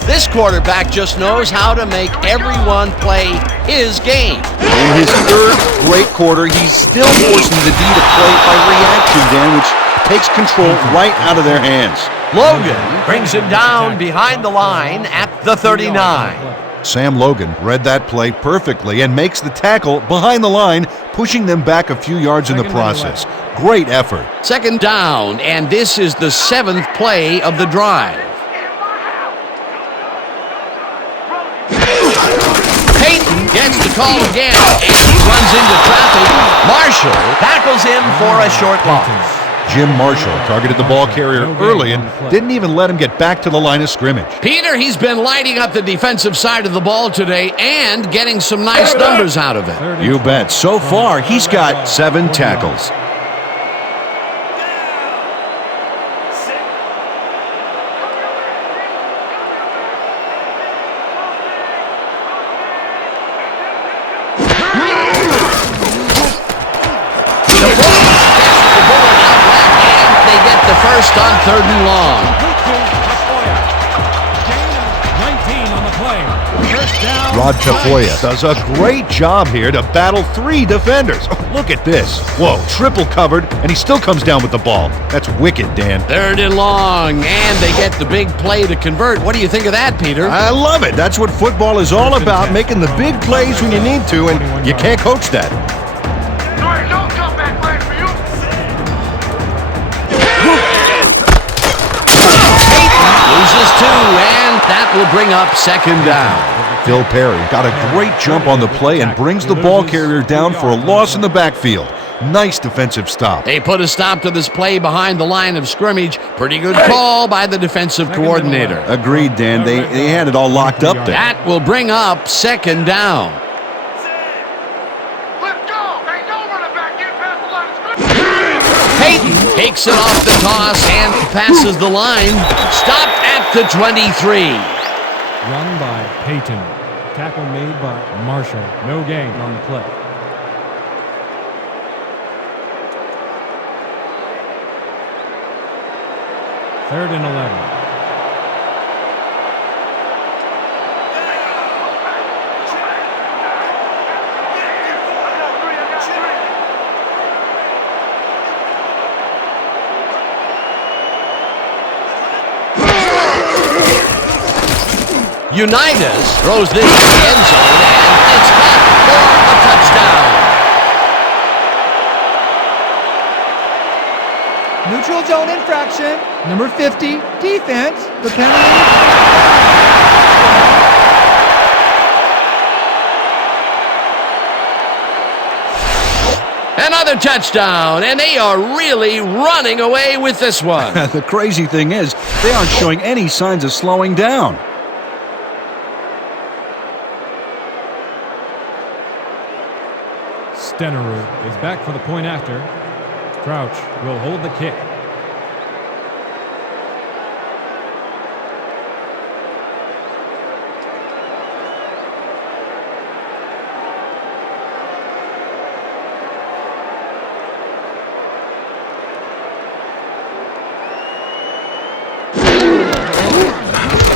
This quarterback just knows how to make everyone play his game. In his third great quarter, he's still forcing the D to play by reaction, Dan, which takes control right out of their hands. Logan brings him down behind the line at the 39. Sam Logan read that play perfectly and makes the tackle behind the line, pushing them back a few yards in the process. Great effort. Second down, and this is the 7th play of the drive. Payton gets the call again, and he runs into traffic. Marshall tackles him for a short loss. Jim Marshall targeted the ball carrier early and didn't even let him get back to the line of scrimmage. Peter, he's been lighting up the defensive side of the ball today and getting some nice numbers out of it. You bet. So far, he's got 7 tackles. First on 3rd and long. Rod Tafoya does a great job here to battle 3 defenders. Oh, look at this. Whoa, triple covered, and he still comes down with the ball. That's wicked, Dan. 3rd and long, and they get the big play to convert. What do you think of that, Peter? I love it. That's what football is all about, making the big plays when you need to, and you can't coach that. Loses 2, and that will bring up 2nd down. Phil Perry got a great jump on the play and brings the ball carrier down for a loss in the backfield. Nice defensive stop. They put a stop to this play behind the line of scrimmage. Pretty good call by the defensive coordinator. Agreed, Dan. They had it all locked up there. That will bring up 2nd down. Peyton takes it off the toss and passes the line. Stopped at the 23. Run by Peyton. Tackle made by Marshall. No gain on the play. Third and 11. Unitas throws this in the end zone, and it's caught for a touchdown. Neutral zone infraction. Number 50, defense. The penalty. Another touchdown, and they are really running away with this one. The crazy thing is, they aren't showing any signs of slowing down. Stenerud is back for the point after. Crouch will hold the kick.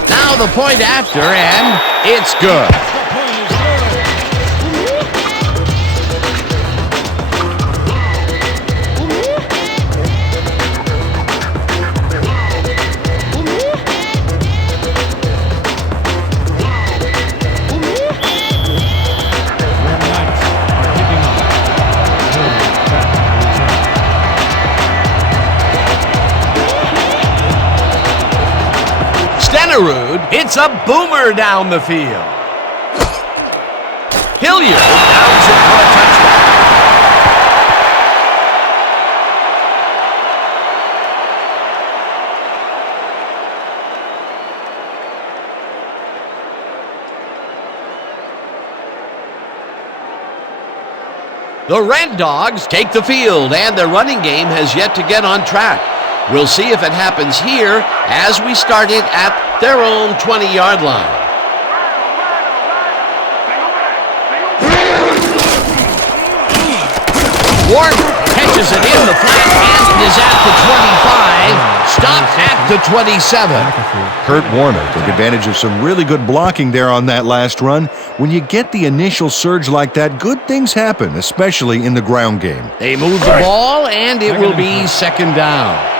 Now the point after, and it's good. It's a boomer down the field. Hilliard downs it for a touchdown. The Red Dogs take the field, and their running game has yet to get on track. We'll see if it happens here as we start it at their own 20-yard line. Ward catches it in the flat and is at the 25, stopped at the 27. Kurt Warner took advantage of some really good blocking there on that last run. When you get the initial surge like that, good things happen, especially in the ground game. They move the ball, and it will be 2nd down.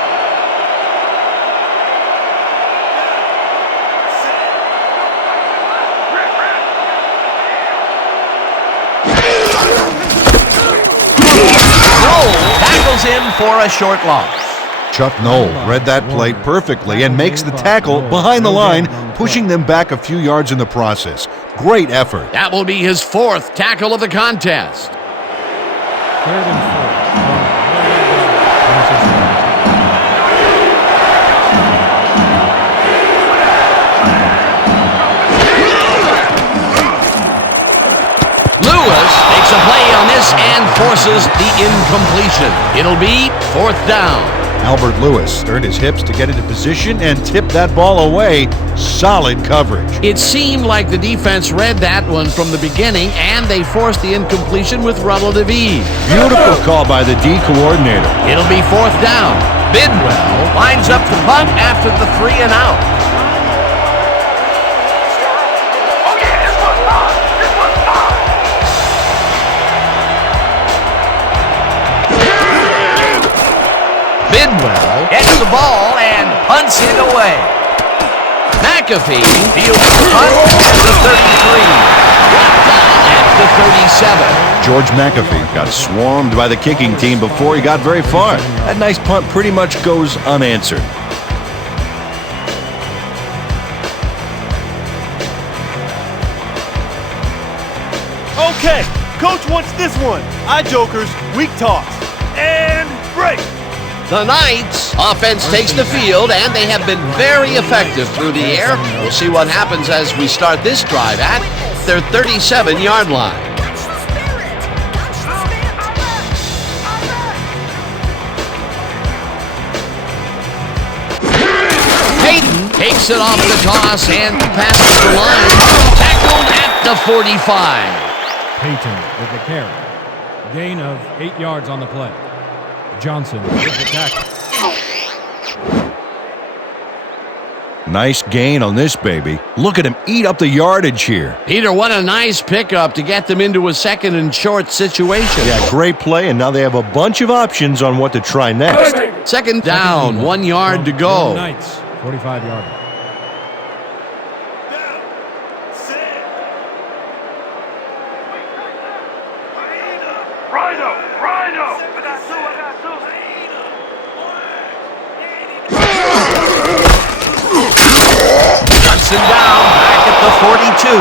Him for a short loss. Chuck Knoll read that play perfectly and makes the tackle behind the line, pushing them back a few yards in the process. Great effort. That will be his 4th tackle of the contest. Third and 4. From the Red Dogs, 26-yard. Lewis makes a play on this and forces the incompletion. It'll be 4th down. Albert Lewis turned his hips to get into position and tipped that ball away. Solid coverage. It seemed like the defense read that one from the beginning, and they forced the incompletion with relative ease. Beautiful call by the D coordinator. It'll be 4th down. Bidwell lines up the punt after the 3 and out. Bidwell gets the ball and punts it away. McAfee fields the punt at the 33. Brought down at the 37. George McAfee got swarmed by the kicking team before he got very far. That nice punt pretty much goes unanswered. Okay, coach wants this one. Jokers, weak toss. And break. The Knights offense takes the field, and they have been very effective through the air. We'll see what happens as we start this drive at their 37-yard line. Payton takes it off the toss and passes the line. Tackled at the 45. Payton with the carry. Gain of 8 yards on the play. Johnson with the tackle. Nice gain on this baby. Look at him eat up the yardage here. Peter, what a nice pickup to get them into a 2nd and short situation. Yeah, great play, and now they have a bunch of options on what to try next. 2nd down, 1 yard to go. Knights, 45-yard. Down back at the 42.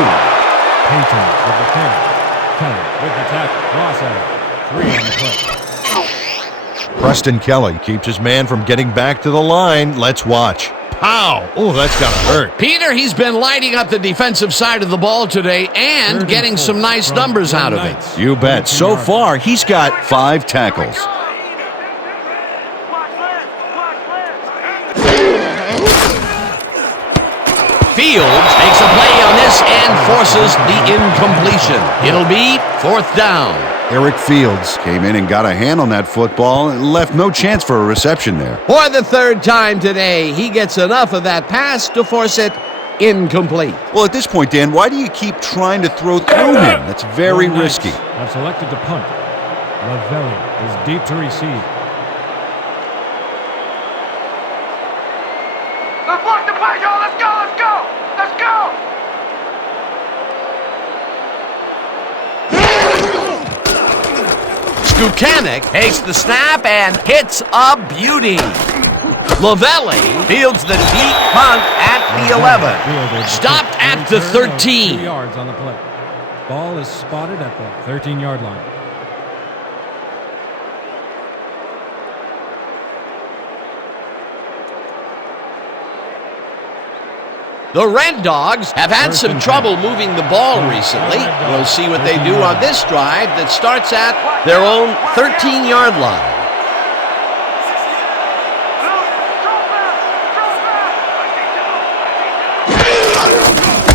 Payton with the carry. Kelly with the tackle. Ross out. 3 on the play. Preston Kelly keeps his man from getting back to the line. Let's watch. Pow! Oh, that's gotta hurt. Peter, he's been lighting up the defensive side of the ball today and getting some nice numbers out of it. You bet. So far, he's got 5 tackles. Fields makes a play on this and forces the incompletion. It'll be 4th down. Eric Fields came in and got a hand on that football and left no chance for a reception there. For the 3rd time today, he gets enough of that pass to force it incomplete. Well, at this point, Dan, why do you keep trying to throw through him? That's very risky. I've selected to punt. Lavelli is deep to receive. Let's block the play, y'all. Let's go, let's go, let's go. Skukanic takes the snap and hits a beauty. Lavelli fields the deep punt at the 11. Stopped at the 13. 2 yards on the play. Ball is spotted at the 13-yard line. The Red Dogs have had some trouble moving the ball recently. We'll see what they do on this drive that starts at their own 13-yard line.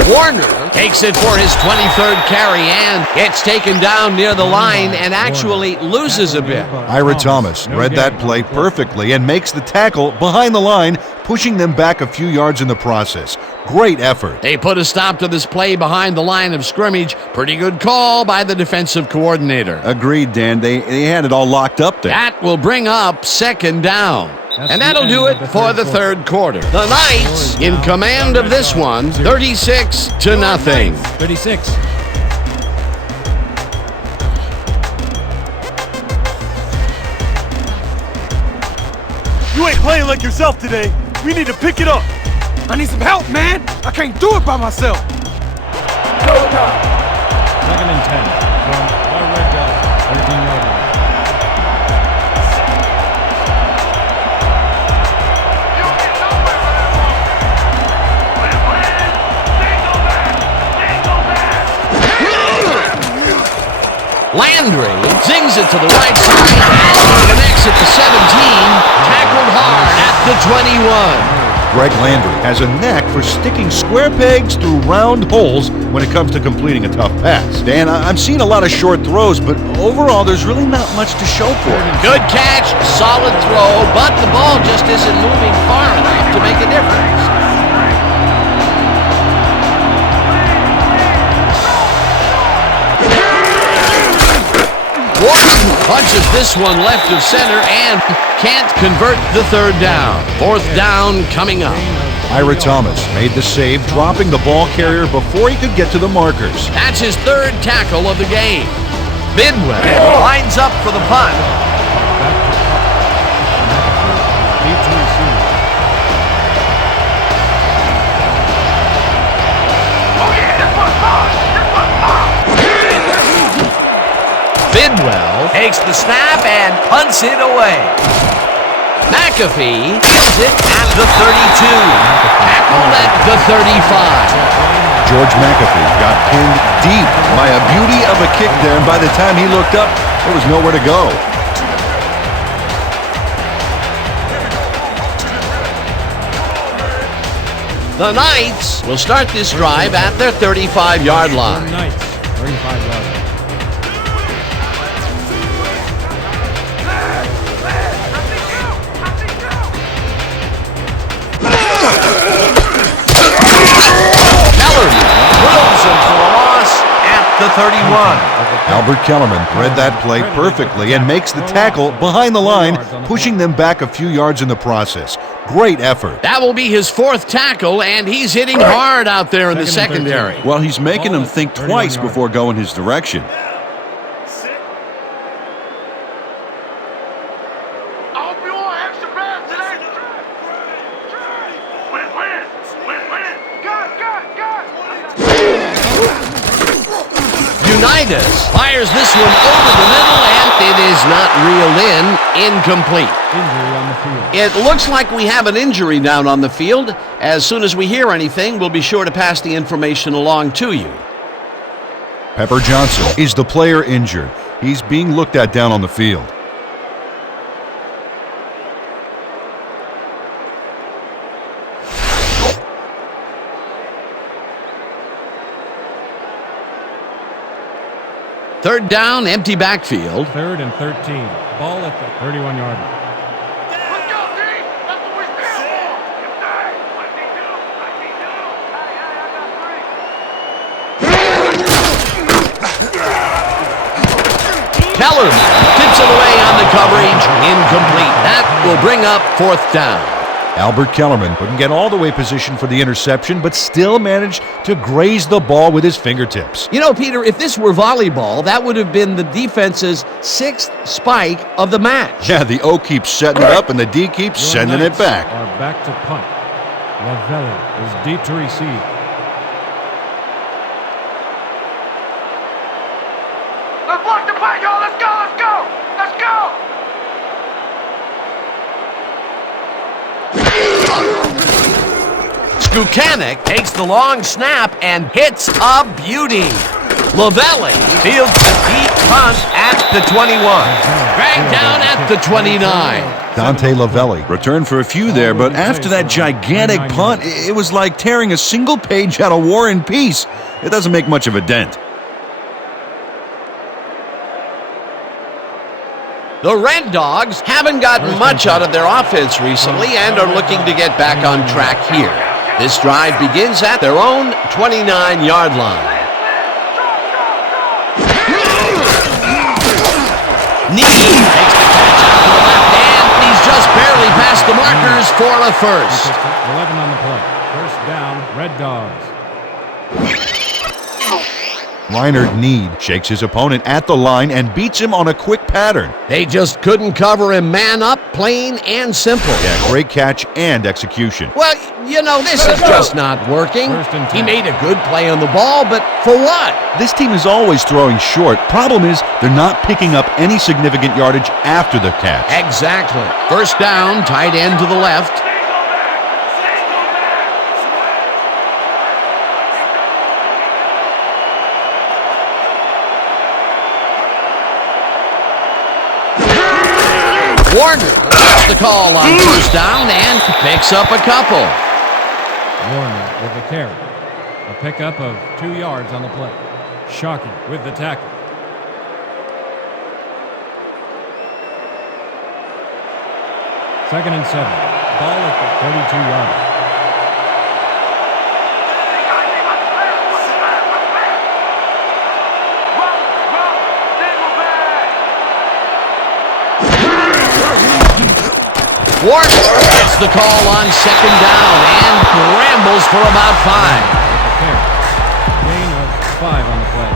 Warner takes it for his 23rd carry and gets taken down near the line and actually loses a bit. Ira Thomas read that play perfectly and makes the tackle behind the line, pushing them back a few yards in the process. Great effort. They put a stop to this play behind the line of scrimmage. Pretty good call by the defensive coordinator. Agreed, Dan. They had it all locked up there. That will bring up 2nd down. And that'll do it for the 3rd quarter. The Knights in command of this one, 36-0. 36. You ain't playing like yourself today. We need to pick it up. I need some help, man. I can't do it by myself. 2nd and 10 from the Red Dogs, 13-yard line. Landry zings it to the right side and connects at the 17. Tackled hard at the 21. Greg Landry has a knack for sticking square pegs through round holes when it comes to completing a tough pass. Dan, I'm seeing a lot of short throws, but overall there's really not much to show for it. Good catch, solid throw, but the ball just isn't moving far enough to make a difference. Wharton punches this one left of center and can't convert the third down. Fourth down coming up. Ira Thomas made the save, dropping the ball carrier before he could get to the markers. That's his third tackle of the game. Bidwell lines up for the punt. Bidwell takes the snap and punts it away. McAfee fields it at the 32. Tackled at the 35. George McAfee got pinned deep by a beauty of a kick there, and by the time he looked up, there was nowhere to go. The Knights will start this drive at their 35-yard line. Knights, 35 yards. The 31. Albert Kellerman read that play perfectly and makes the tackle behind the line, pushing them back a few yards in the process. Great effort. That will be his fourth tackle, and he's hitting hard out there in the secondary. Well, he's making them think twice before going his direction. Unitas fires this one over the middle, and it is not reeled in. Incomplete. Injury on the field. It looks like we have an injury down on the field. As soon as we hear anything, we'll be sure to pass the information along to you. Pepper Johnson is the player injured. He's being looked at down on the field. Third down, empty backfield. 3rd and 13. Ball at the 31-yard line. Kellerman tips it away on the coverage. Incomplete. That will bring up fourth down. Albert Kellerman couldn't get all the way positioned for the interception, but still managed to graze the ball with his fingertips. You know, Peter, if this were volleyball, that would have been the defense's 6th spike of the match. Yeah, the O keeps setting it up and the D keeps sending it back. Are back to punt. Lavelli is deep to receive. Let's block the punt, y'all. Let's go, let's go, let's go. Skukanek takes the long snap and hits a beauty. Lavelli fields the deep punt at the 21. Dragged down at the 29. Dante Lavelli Returned for a few there, but after that gigantic punt, it was like tearing a single page out of War and Peace. It doesn't make much of a dent. The Red Dogs haven't gotten much out of their offense recently and are looking to get back on track here. This drive begins at their own 29-yard line. Need takes the catch out to the left, and he's just barely past the markers for a first. 11 on the play. First down, Red Dogs. Reinhard Need shakes his opponent at the line and beats him on a quick pattern. They just couldn't cover him man up, plain and simple. Yeah, great catch and execution. Well, you know, this is just not working. He made a good play on the ball, but for what? This team is always throwing short. Problem is, they're not picking up any significant yardage after the catch. Exactly. First down, tight end to the left. Warner gets the call on first down and picks up a couple. Warner with the carry. A pickup of 2 yards on the play. Shockey with the tackle. Second and 7. Ball at the 32-yard line. Warner gets the call on second down and rambles for about 5. Gain of 5 on the play.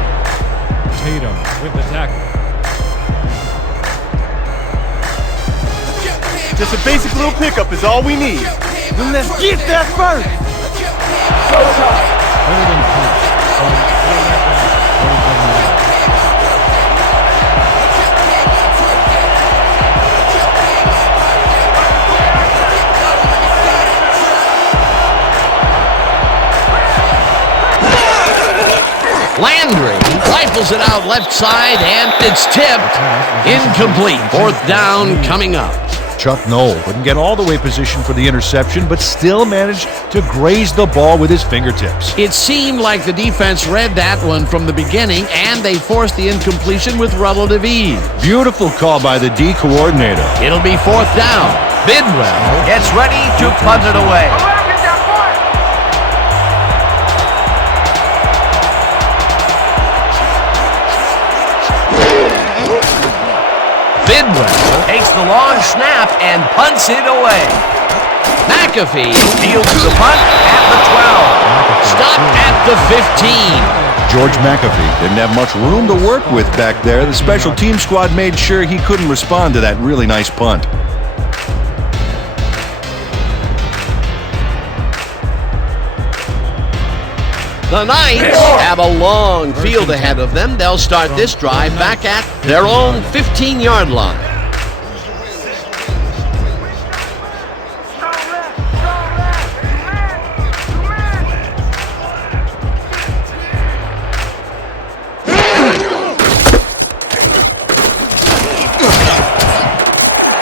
Tatum with the tackle. Just a basic little pickup is all we need. Then let's get that first. Third and 2. From 47 yards. Landry rifles it out left side, and it's tipped. Incomplete. Fourth down coming up. Chuck Knoll wouldn't get all the way positioned for the interception, but still managed to graze the ball with his fingertips. It seemed like the defense read that one from the beginning, and they forced the incompletion with relative ease. Beautiful call by the D coordinator. It'll be fourth down. Bidwell gets ready to punt it away. Bidwell takes the long snap and punts it away. McAfee fields the punt at the 12. Stopped at the 15. George McAfee didn't have much room to work with back there. The special team squad made sure he couldn't respond to that really nice punt. The Knights have a long field ahead of them. They'll start this drive back at their own 15-yard line.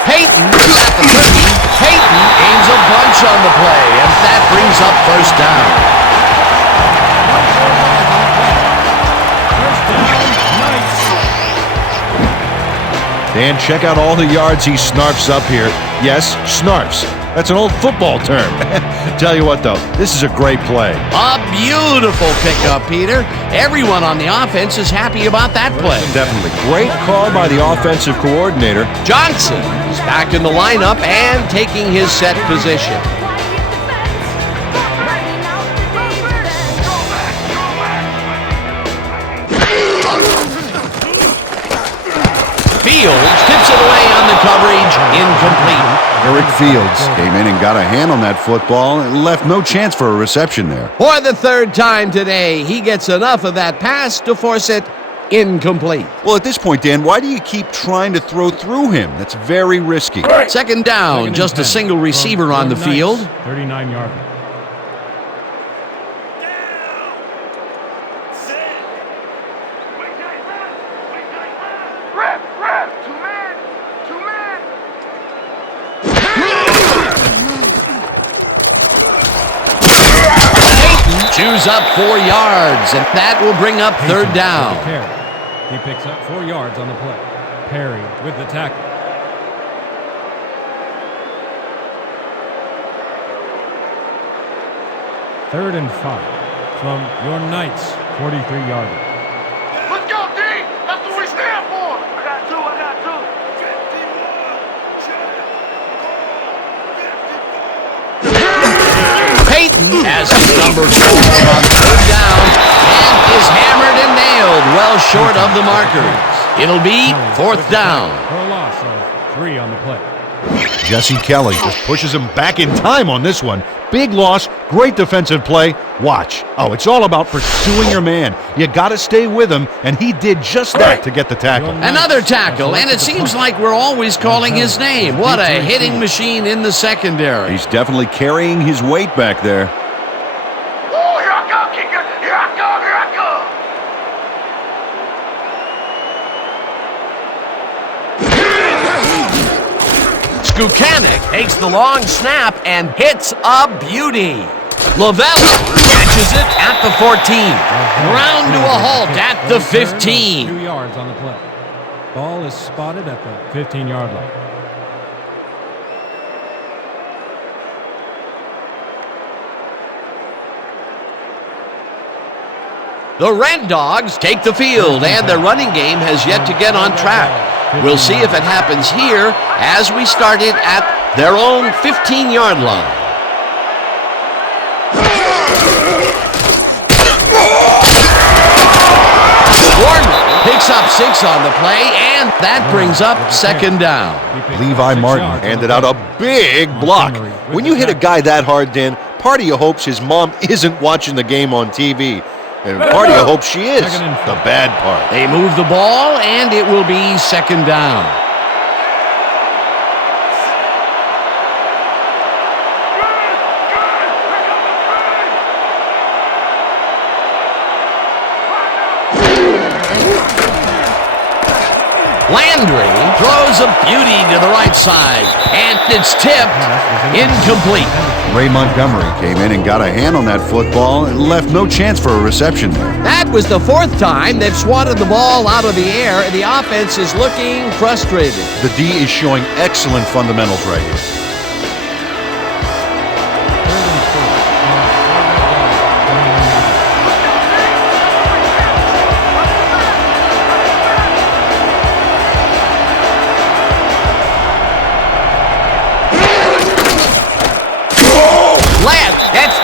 Peyton at the 30. Peyton aims a bunch on the play, and that brings up first down. Dan, check out all the yards he snarfs up here. Yes, snarfs. That's an old football term. Tell you what, though, this is a great play. A beautiful pickup, Peter. Everyone on the offense is happy about that play. Definitely. Great call by the offensive coordinator. Johnson is back in the lineup and taking his set position. Fields tips it away on the coverage, incomplete. Eric Fields came in and got a hand on that football and left no chance for a reception there. For the third time today, he gets enough of that pass to force it incomplete. Well, at this point, Dan, why do you keep trying to throw through him? That's very risky. Second down, just a single receiver on the field. 39-yard line. Chews up 4 yards, and that will bring up third down. He picks up 4 yards on the play. Perry with the tackle. Third and 5 from your Knights, 43-yard line. Let's go, D! That's what we stand for! I got two. Peyton has his number 4 on third down and is hammered and nailed well short of the markers. It'll be fourth down. For a loss of 3 on the play. Jesse Kelly just pushes him back in time on this one. Big loss, great defensive play. Watch. Oh, it's all about pursuing your man. You got to stay with him, and he did just that to get the tackle. Another tackle, and it seems like we're always calling his name. What a hitting machine in the secondary. He's definitely carrying his weight back there. Oh, here I come, kicker! Here I come! Skukanik takes the long snap and hits a beauty. Lavelli catches it at the 14. Ground to a halt at the 15. 2 yards on the play. Ball is spotted at the 15-yard line. The Red Dogs take the field, and their running game has yet to get on track. We'll see if it happens here as we start it at their own 15-yard line. Warner picks up 6 on the play, and that brings up second down. Levi Martin handed out a big block. When you hit a guy that hard, Dan, part of you hopes his mom isn't watching the game on TV. And part of you hopes she is, the bad part. They move the ball, and it will be second down. Landry throws a beauty to the right side, and it's tipped incomplete. Ray Montgomery came in and got a hand on that football and left no chance for a reception there. That was the 4th time they've swatted the ball out of the air, and the offense is looking frustrated. The D is showing excellent fundamentals right here.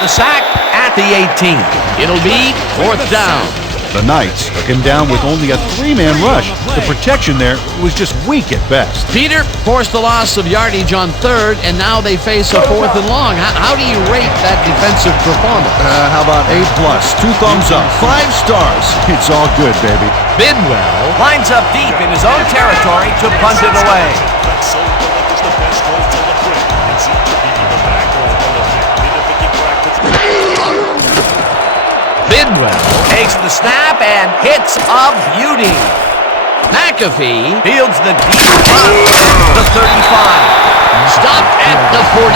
The sack at the 18. It'll be 4th down. The Knights took him down with only a 3-man rush. The protection there was just weak at best. Peter forced the loss of yardage on 3rd, and now they face a 4th and long. How do you rate that defensive performance? How about A+, 2 thumbs up, 5 stars. It's all good, baby. Bidwell lines up deep in his own territory to punt it away. Bidwell takes the snap and hits a beauty. McAfee fields the deep punt at the 35. Stopped at the 45.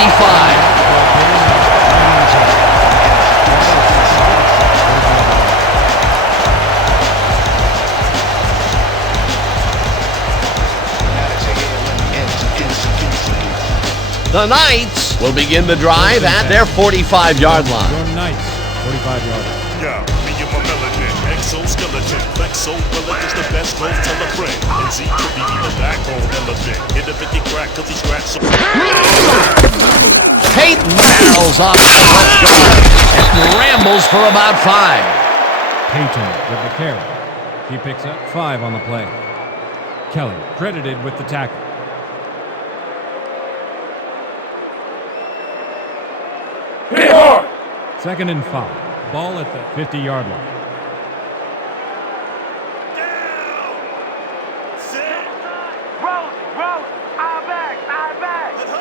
The Knights will begin the drive at their 45-yard line. Your Knights, 45-yard line. Yeah, me and my melanin, exoskeleton, flexo-willing is the best role celebrate. And Z could be the backbone elephant. Hit a 50 crack cause he scratched so... Peyton barrels off the left guard and rambles for about 5. Peyton with the carry. He picks up 5 on the play. Kelly credited with the tackle. Hit hard! 2nd and 5. Ball at the 50-yard line. Down! Set! Roll, eye back. I got two.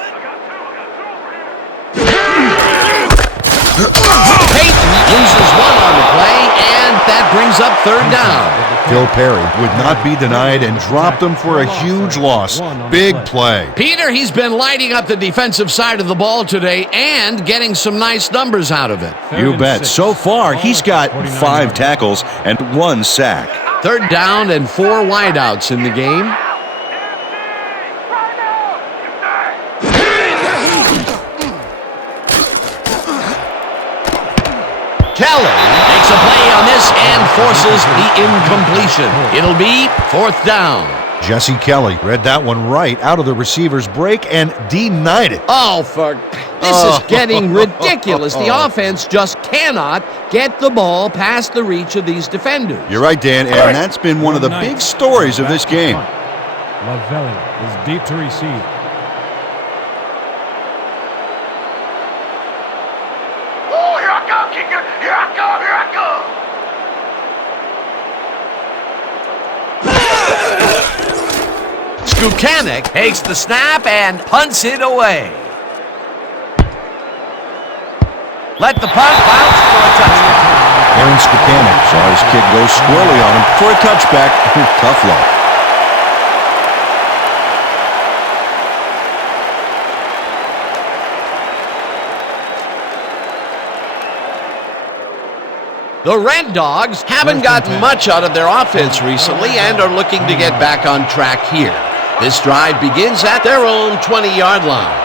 Peyton loses 1 on the play, and that brings up 3rd down. Phil Perry would not be denied and dropped him for a huge loss. Big play. Peter, he's been lighting up the defensive side of the ball today and getting some nice numbers out of it. You bet. So far, he's got 5 tackles and 1 sack. 3rd down and 4 wideouts in the game. Kelly makes a play on this and forces the incompletion. It'll be 4th down. Jesse Kelly read that one right out of the receiver's break and denied it. Oh, this is getting ridiculous. The offense just cannot get the ball past the reach of these defenders. You're right, Dan, and that's been one of the big stories of this game. Lavelli is deep to receive. Oh, here I come, kicker. Here I come. Skukanik takes the snap and punts it away. Let the punt bounce for a touchdown. Aaron Skukanik saw his kid go squarely on him for a touchback. Tough luck. The Red Dogs haven't gotten much out of their offense recently and are looking to get back on track here. This drive begins at their own 20-yard line.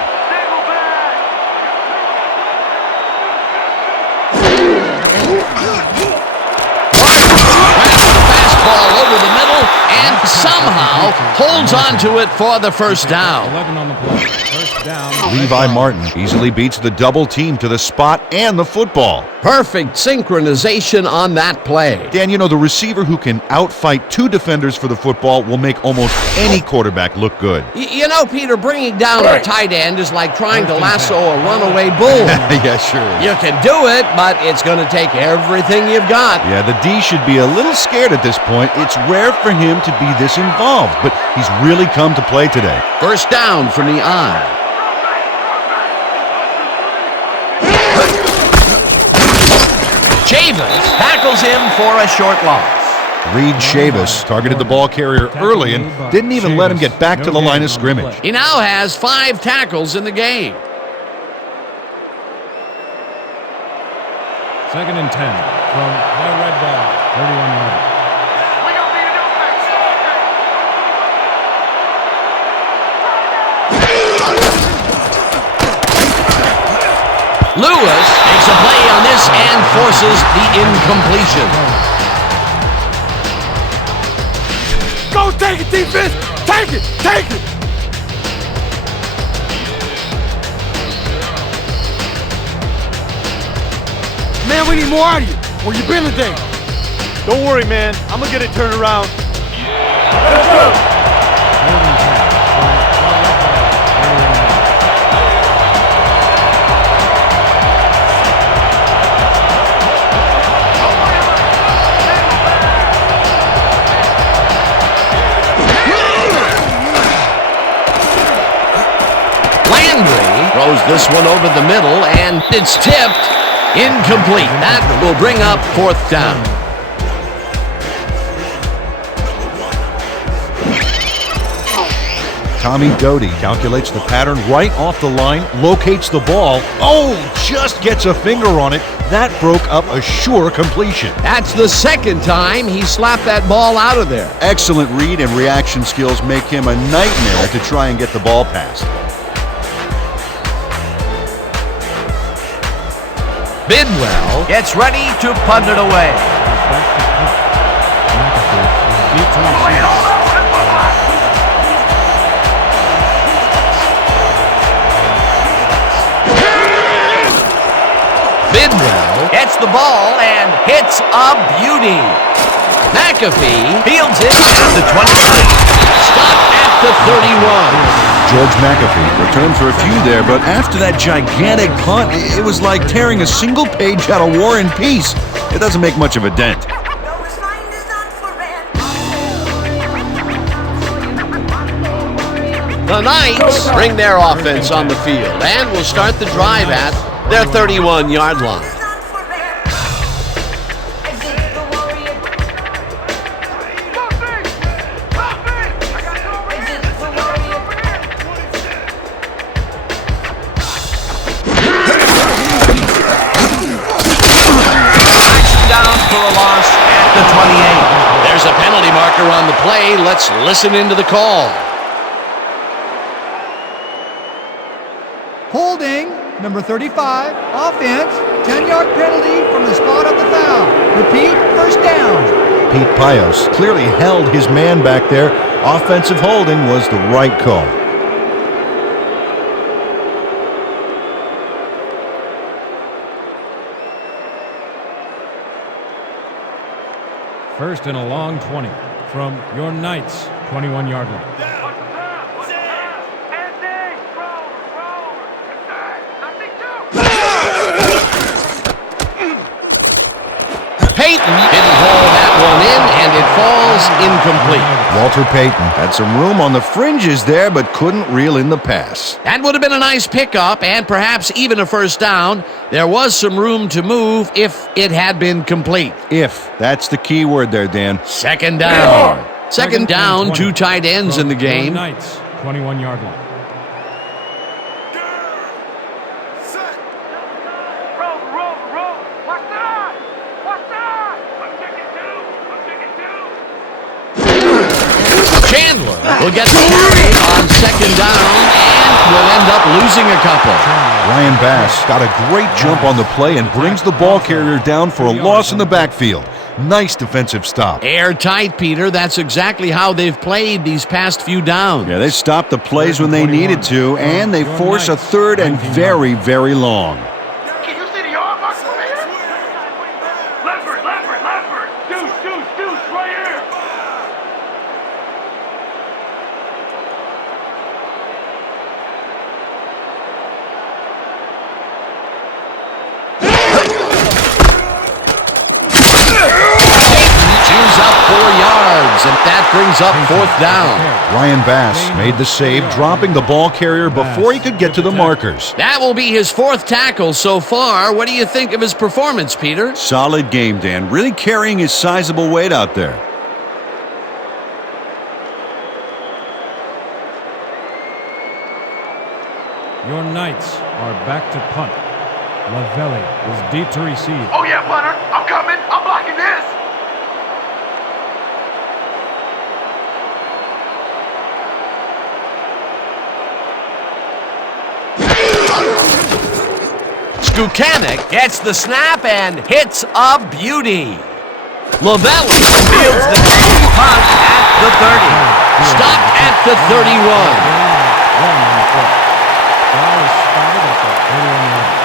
Fastball over the middle and somehow holds on to it for the first down. 11 on the play. First down. Levi Martin easily beats the double team to the spot and the football. Perfect synchronization on that play. Dan, you know, the receiver who can outfight two defenders for the football will make almost any quarterback look good. You know, Peter, bringing down a tight end is like trying to lasso a runaway bull. Yeah, sure. You can do it, but it's going to take everything you've got. Yeah, the D should be a little scared at this point. It's rare for him to be this involved, but he's really come to play today. First down from the eye. Chavis tackles him for a short loss. Reed Chavis targeted the ball carrier early and didn't even let him get back to the line of scrimmage. He now has 5 tackles in the game. 2nd and 10 from the Red Dogs. 31 yards. We don't need a new Lewis makes a play on this and forces the incompletion. Go take it, defense! Take it! Take it! Man, we need more out of you. Where you been today? Don't worry, man. I'm gonna get it turned around. Let's go! Throws this one over the middle, and it's tipped. Incomplete. That will bring up 4th down. Tommy Doty calculates the pattern right off the line, locates the ball. Oh, just gets a finger on it. That broke up a sure completion. That's the 2nd time he slapped that ball out of there. Excellent read and reaction skills make him a nightmare to try and get the ball past. Bidwell gets ready to punt it away. Bidwell gets the ball and hits a beauty. McAfee fields it at the 29. Stopped at the 31. George McAfee returned for a few there, but after that gigantic punt, it was like tearing a single page out of War and Peace. It doesn't make much of a dent. The Knights bring their offense on the field and will start the drive at their 31-yard line. There's a penalty marker on the play. Let's listen into the call. Holding, number 35, offense, 10-yard penalty from the spot of the foul. Repeat, first down. Pete Pios clearly held his man back there. Offensive holding was the right call. First and a long 20 from your Knights' 21-yard line. Payton didn't haul that one in, and it falls incomplete. Walter Payton had some room on the fringes there, but couldn't reel in the pass. That would have been a nice pickup and perhaps even a first down. There was some room to move if it had been complete. If. That's the key word there, Dan. 2nd down. Second down, 2 tight ends in the game. Knights, 21-yard line. Roll. Watch that! Chandler will get the carry on second down and will end up losing a couple. Ryan Bass got a great jump on the play and brings the ball carrier down for a loss in the backfield. Nice defensive stop. Airtight, Peter. That's exactly how they've played these past few downs. Yeah, they stopped the plays when they needed to, and they force a third and very, very long. Can you see the yard mark from here? Leopard, leopard, leopard! Deuce, deuce, deuce, right here! Chews up 4 yards, and that brings up 4th down. Ryan Bass made the save, dropping the ball carrier before he could get to the markers. That will be his 4th tackle so far. What do you think of his performance, Peter? Solid game, Dan. Really carrying his sizable weight out there. Your Knights are back to punt. Lavelli is deep to receive. Oh yeah, punter! I'm coming! I'm blocking this! Skukanik gets the snap and hits a beauty. Lavelli fields the key punt at the 30. Stopped at the 31. Ball is spotted at the 31 line.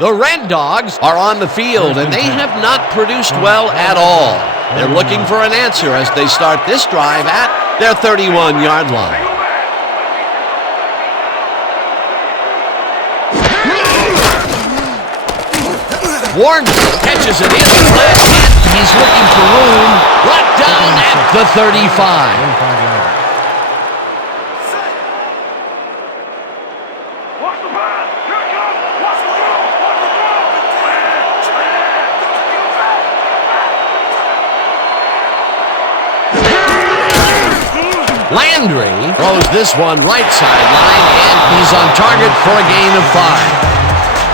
The Red Dogs are on the field, and they have not produced well at all. They're looking for an answer as they start this drive at their 31-yard line. Warner catches it in the flat, and he's looking for room. Brought down at the 35. Watch the pass! Here it comes! Watch the throw! Watch the throw! Landry throws this one right sideline, and he's on target for a gain of 5.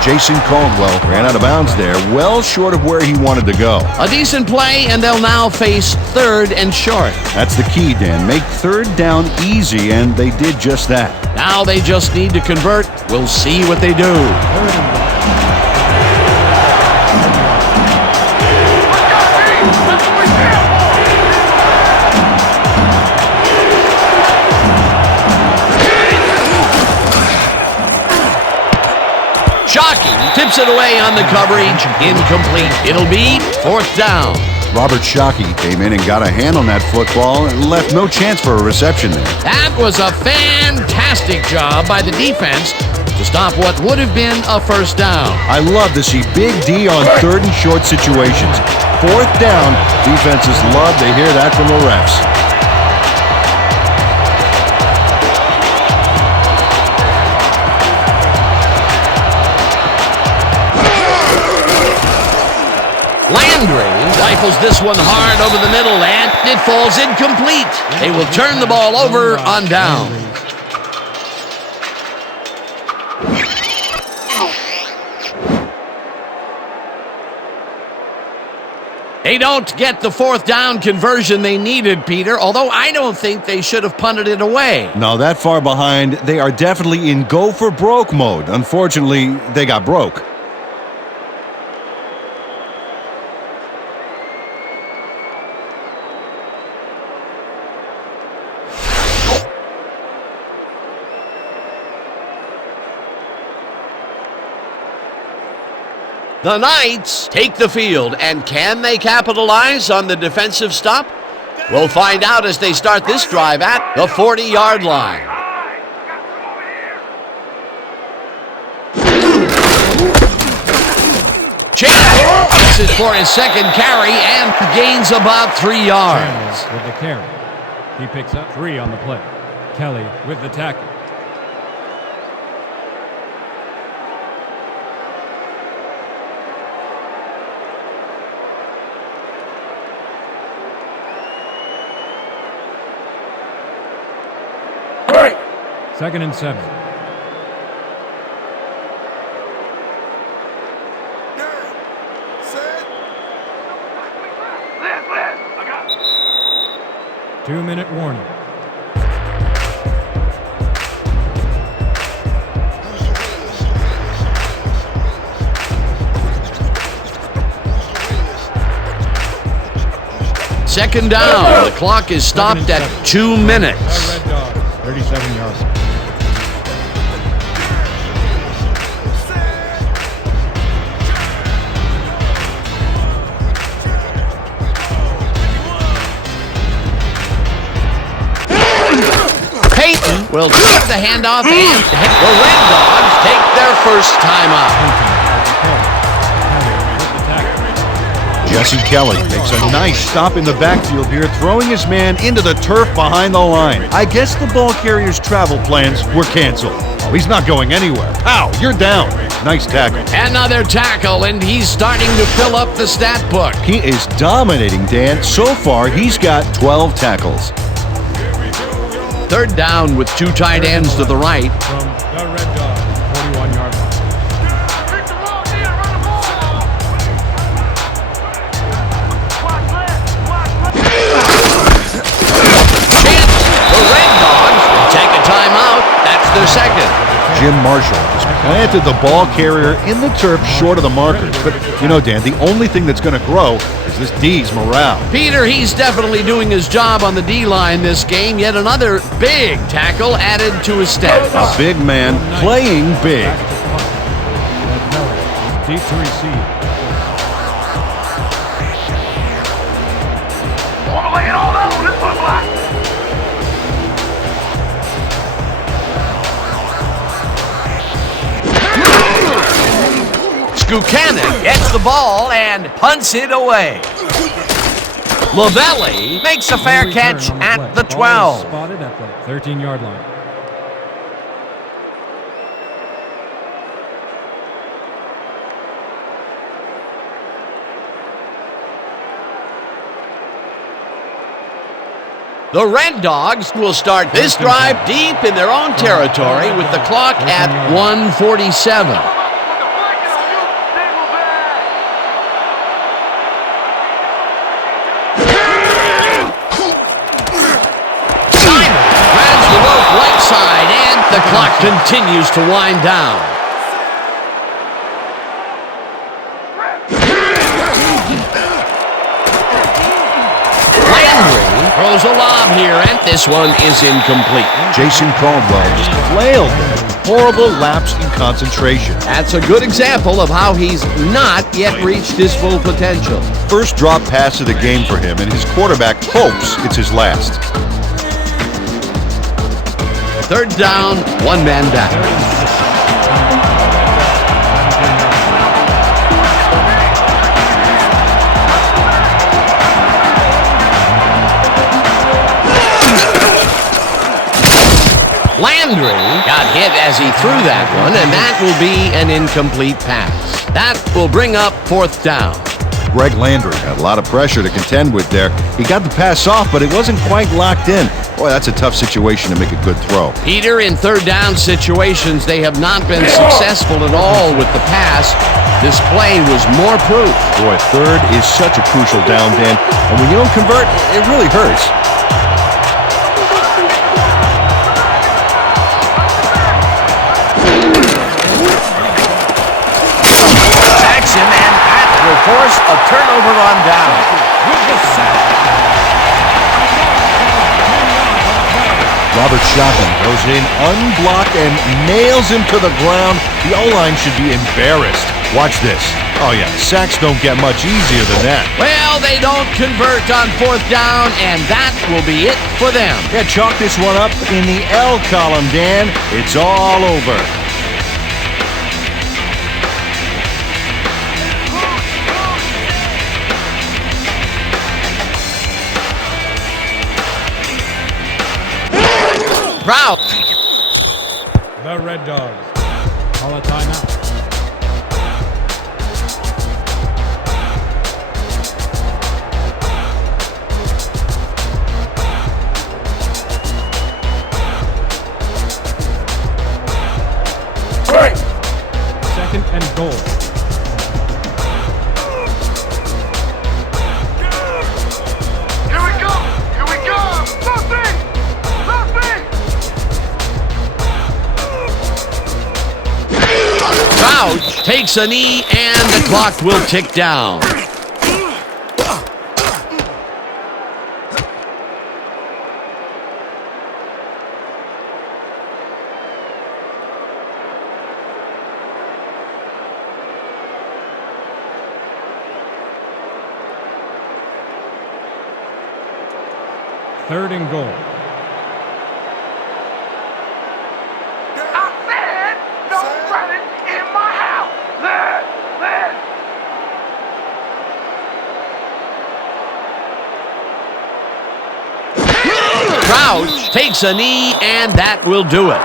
Jason Caldwell ran out of bounds there, well short of where he wanted to go. A decent play, and they'll now face 3rd and short. That's the key, Dan. Make 3rd down easy, and they did just that. Now they just need to convert. We'll see what they do. Shockey tips it away on the coverage. Incomplete. It'll be 4th down. Robert Shockey came in and got a hand on that football and left no chance for a reception there. That was a fantastic job by the defense to stop what would have been a 1st down. I love to see Big D on 3rd and short situations. 4th down, defenses love to hear that from the refs. Landry rifles this one hard over the middle, and it falls incomplete. They will turn the ball over on down. They don't get the 4th down conversion they needed, Peter, although I don't think they should have punted it away. Now, that far behind, they are definitely in go-for-broke mode. Unfortunately, they got broke. The Knights take the field, and can they capitalize on the defensive stop? We'll find out as they start this drive at the 40-yard line. Chandler gets it for his 2nd carry and gains about 3 yards. With the carry. He picks up 3 on the play. Kelly with the tackle. Second and 7. 2-minute warning. Second down. The clock is stopped at 2 minutes. Red Dogs, 37 yards. Peyton will take the handoff and the Red Dogs take their first timeout. Jesse Kelly makes a nice stop in the backfield here, throwing his man into the turf behind the line. I guess the ball carrier's travel plans were canceled. Oh, he's not going anywhere. Pow, you're down. Nice tackle. Another tackle, and he's starting to fill up the stat book. He is dominating, Dan. So far, he's got 12 tackles. Third down with 2 tight ends to the right. From the Red Dogs, 41-yard line. The Red Dogs take a timeout. That's their second. Jim Marshall just planted the ball carrier in the turf short of the markers. But, you know, Dan, the only thing that's going to grow is this D's morale. Peter, he's definitely doing his job on the D-line this game. Yet another big tackle added to his stats. A big man playing big. Deep to receive. Lay it all out on this one, Black. Skukanik gets the ball and punts it away. Lavelli makes a fair catch at the 12. Spotted at the 13-yard line. The Red Dogs will start this drive deep in their own territory with the clock at 1:47. Simon grabs the rope right side, and the clock continues to wind down. Throws a lob here, and this one is incomplete. Jason Caldwell just flailed there. Horrible lapse in concentration. That's a good example of how he's not yet reached his full potential. First drop pass of the game for him, and his quarterback hopes it's his last. Third down, 1 man back. Landry got hit as he threw that one, and that will be an incomplete pass. That will bring up 4th down. Greg Landry had a lot of pressure to contend with there. He got the pass off, but it wasn't quite locked in. Boy, that's a tough situation to make a good throw. Peter, in third down situations, they have not been successful at all with the pass. This play was more proof. Boy, third is such a crucial down, Dan. And when you don't convert, it really hurts. And that will force a turnover on down. Robert Shotton goes in unblocked and nails him to the ground. The O-line should be embarrassed. Watch this. Oh yeah, sacks don't get much easier than that. Well, they don't convert on 4th down, and that will be it for them. Yeah, chalk this one up in the L column, Dan. It's all over. Route. The Red Dogs call a timeout. Second and goal. Here we go! Here we go! Crouch takes a knee, and the clock will tick down. Third and goal. I said, no running in my house. Crouch takes a knee, and that will do it.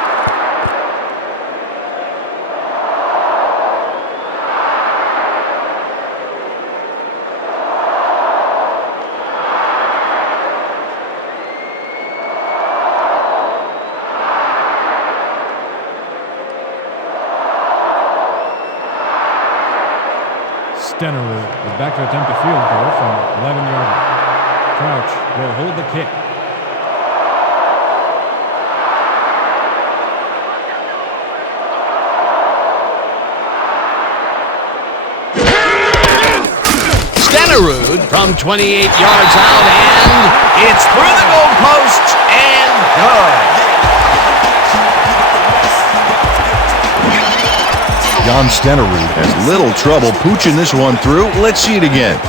Stenerud is back to attempt a field goal from 11 yards. Crouch will hold the kick. Stenerud from 28 yards out, and it's through the goalposts and good. Jan Stenerud has little trouble pooching this one through. Let's see it again.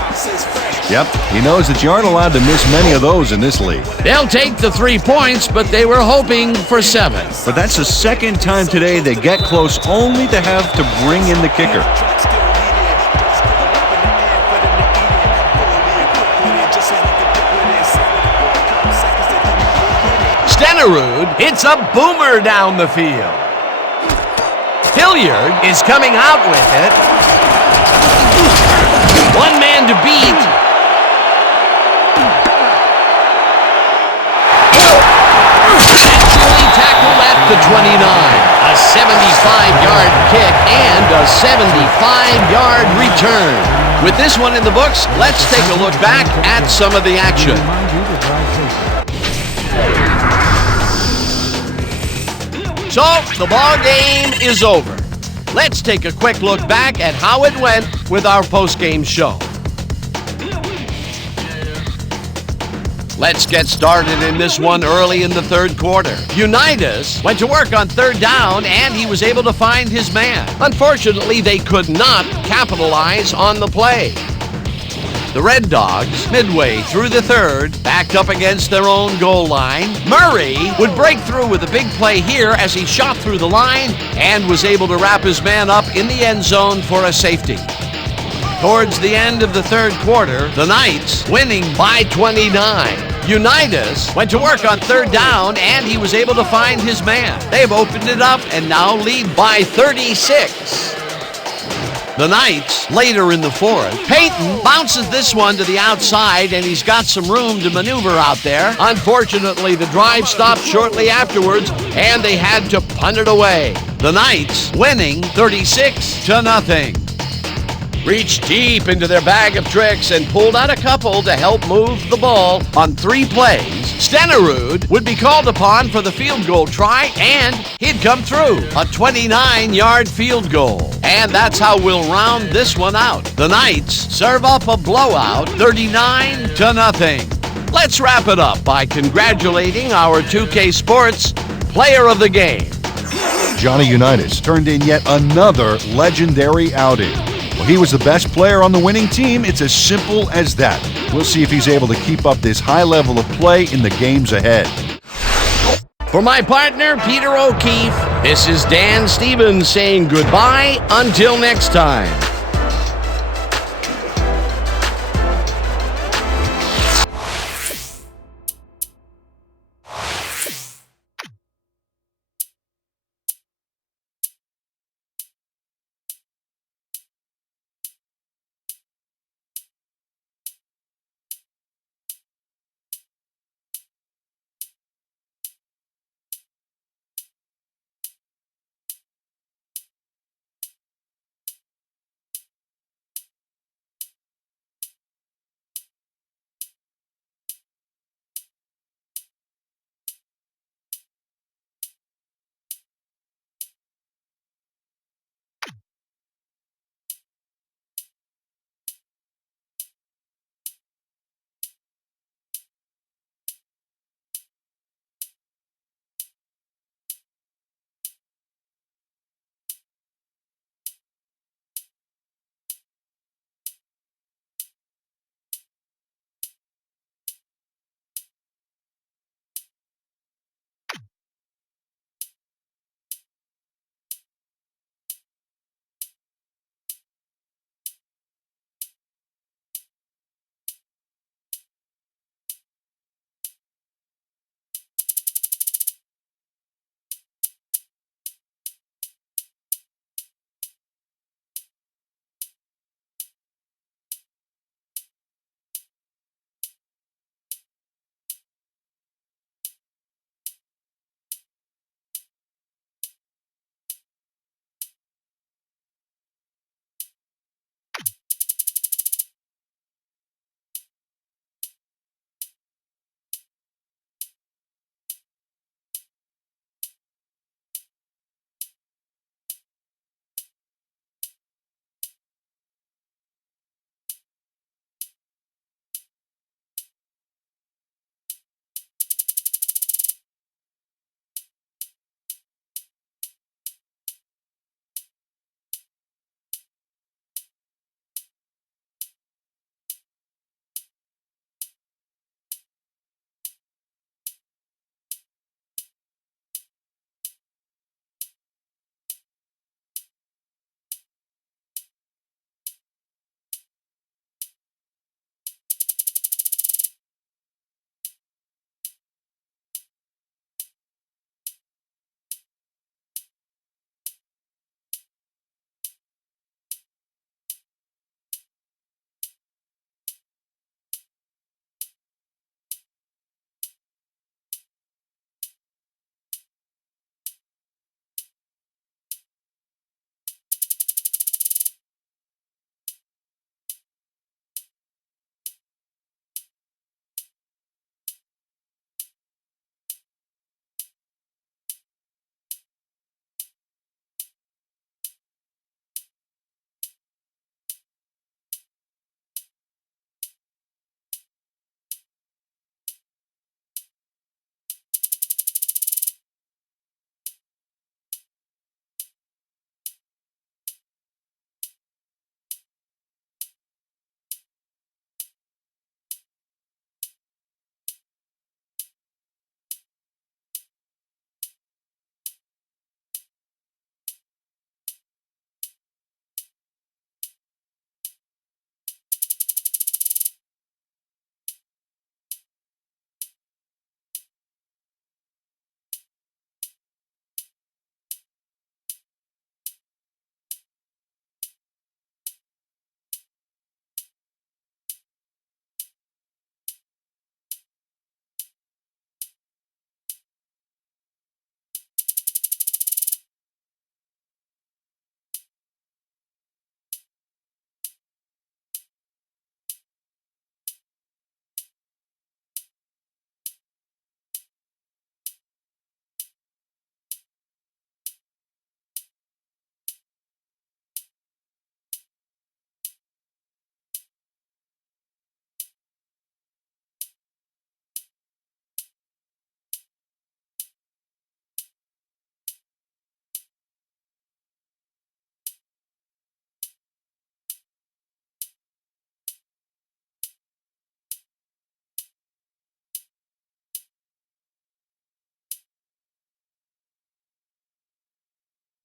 Yep, he knows that you aren't allowed to miss many of those in this league. They'll take the 3 points, but they were hoping for 7. But that's the second time today they get close only to have to bring in the kicker. Stenerud hits a boomer down the field. Hilliard is coming out with it. One man to beat. Actually tackled at the 29. A 75-yard kick and a 75-yard return. With this one in the books, let's take a look back at some of the action. So, the ball game is over. Let's take a quick look back at how it went with our post-game show. Let's get started in this one early in the third quarter. Unitas went to work on third down, and he was able to find his man. Unfortunately, they could not capitalize on the play. The Red Dogs, midway through the third, backed up against their own goal line. Murray would break through with a big play here as he shot through the line and was able to wrap his man up in the end zone for a safety. Towards the end of the third quarter, the Knights winning by 29. Unitas went to work on third down, and he was able to find his man. They've opened it up and now lead by 36. The Knights, later in the fourth, Peyton bounces this one to the outside, and he's got some room to maneuver out there. Unfortunately, the drive stopped shortly afterwards, and they had to punt it away. The Knights winning 36-0. Reached deep into their bag of tricks and pulled out a couple to help move the ball on 3 plays. Stenerud would be called upon for the field goal try, and he'd come through. A 29-yard field goal. And that's how we'll round this one out. The Knights serve up a blowout, 39-0. Let's wrap it up by congratulating our 2K Sports Player of the Game. Johnny Unitas turned in yet another legendary outing. Well, he was the best player on the winning team. It's as simple as that. We'll see if he's able to keep up this high level of play in the games ahead. For my partner, Peter O'Keefe, this is Dan Stevens saying goodbye until next time.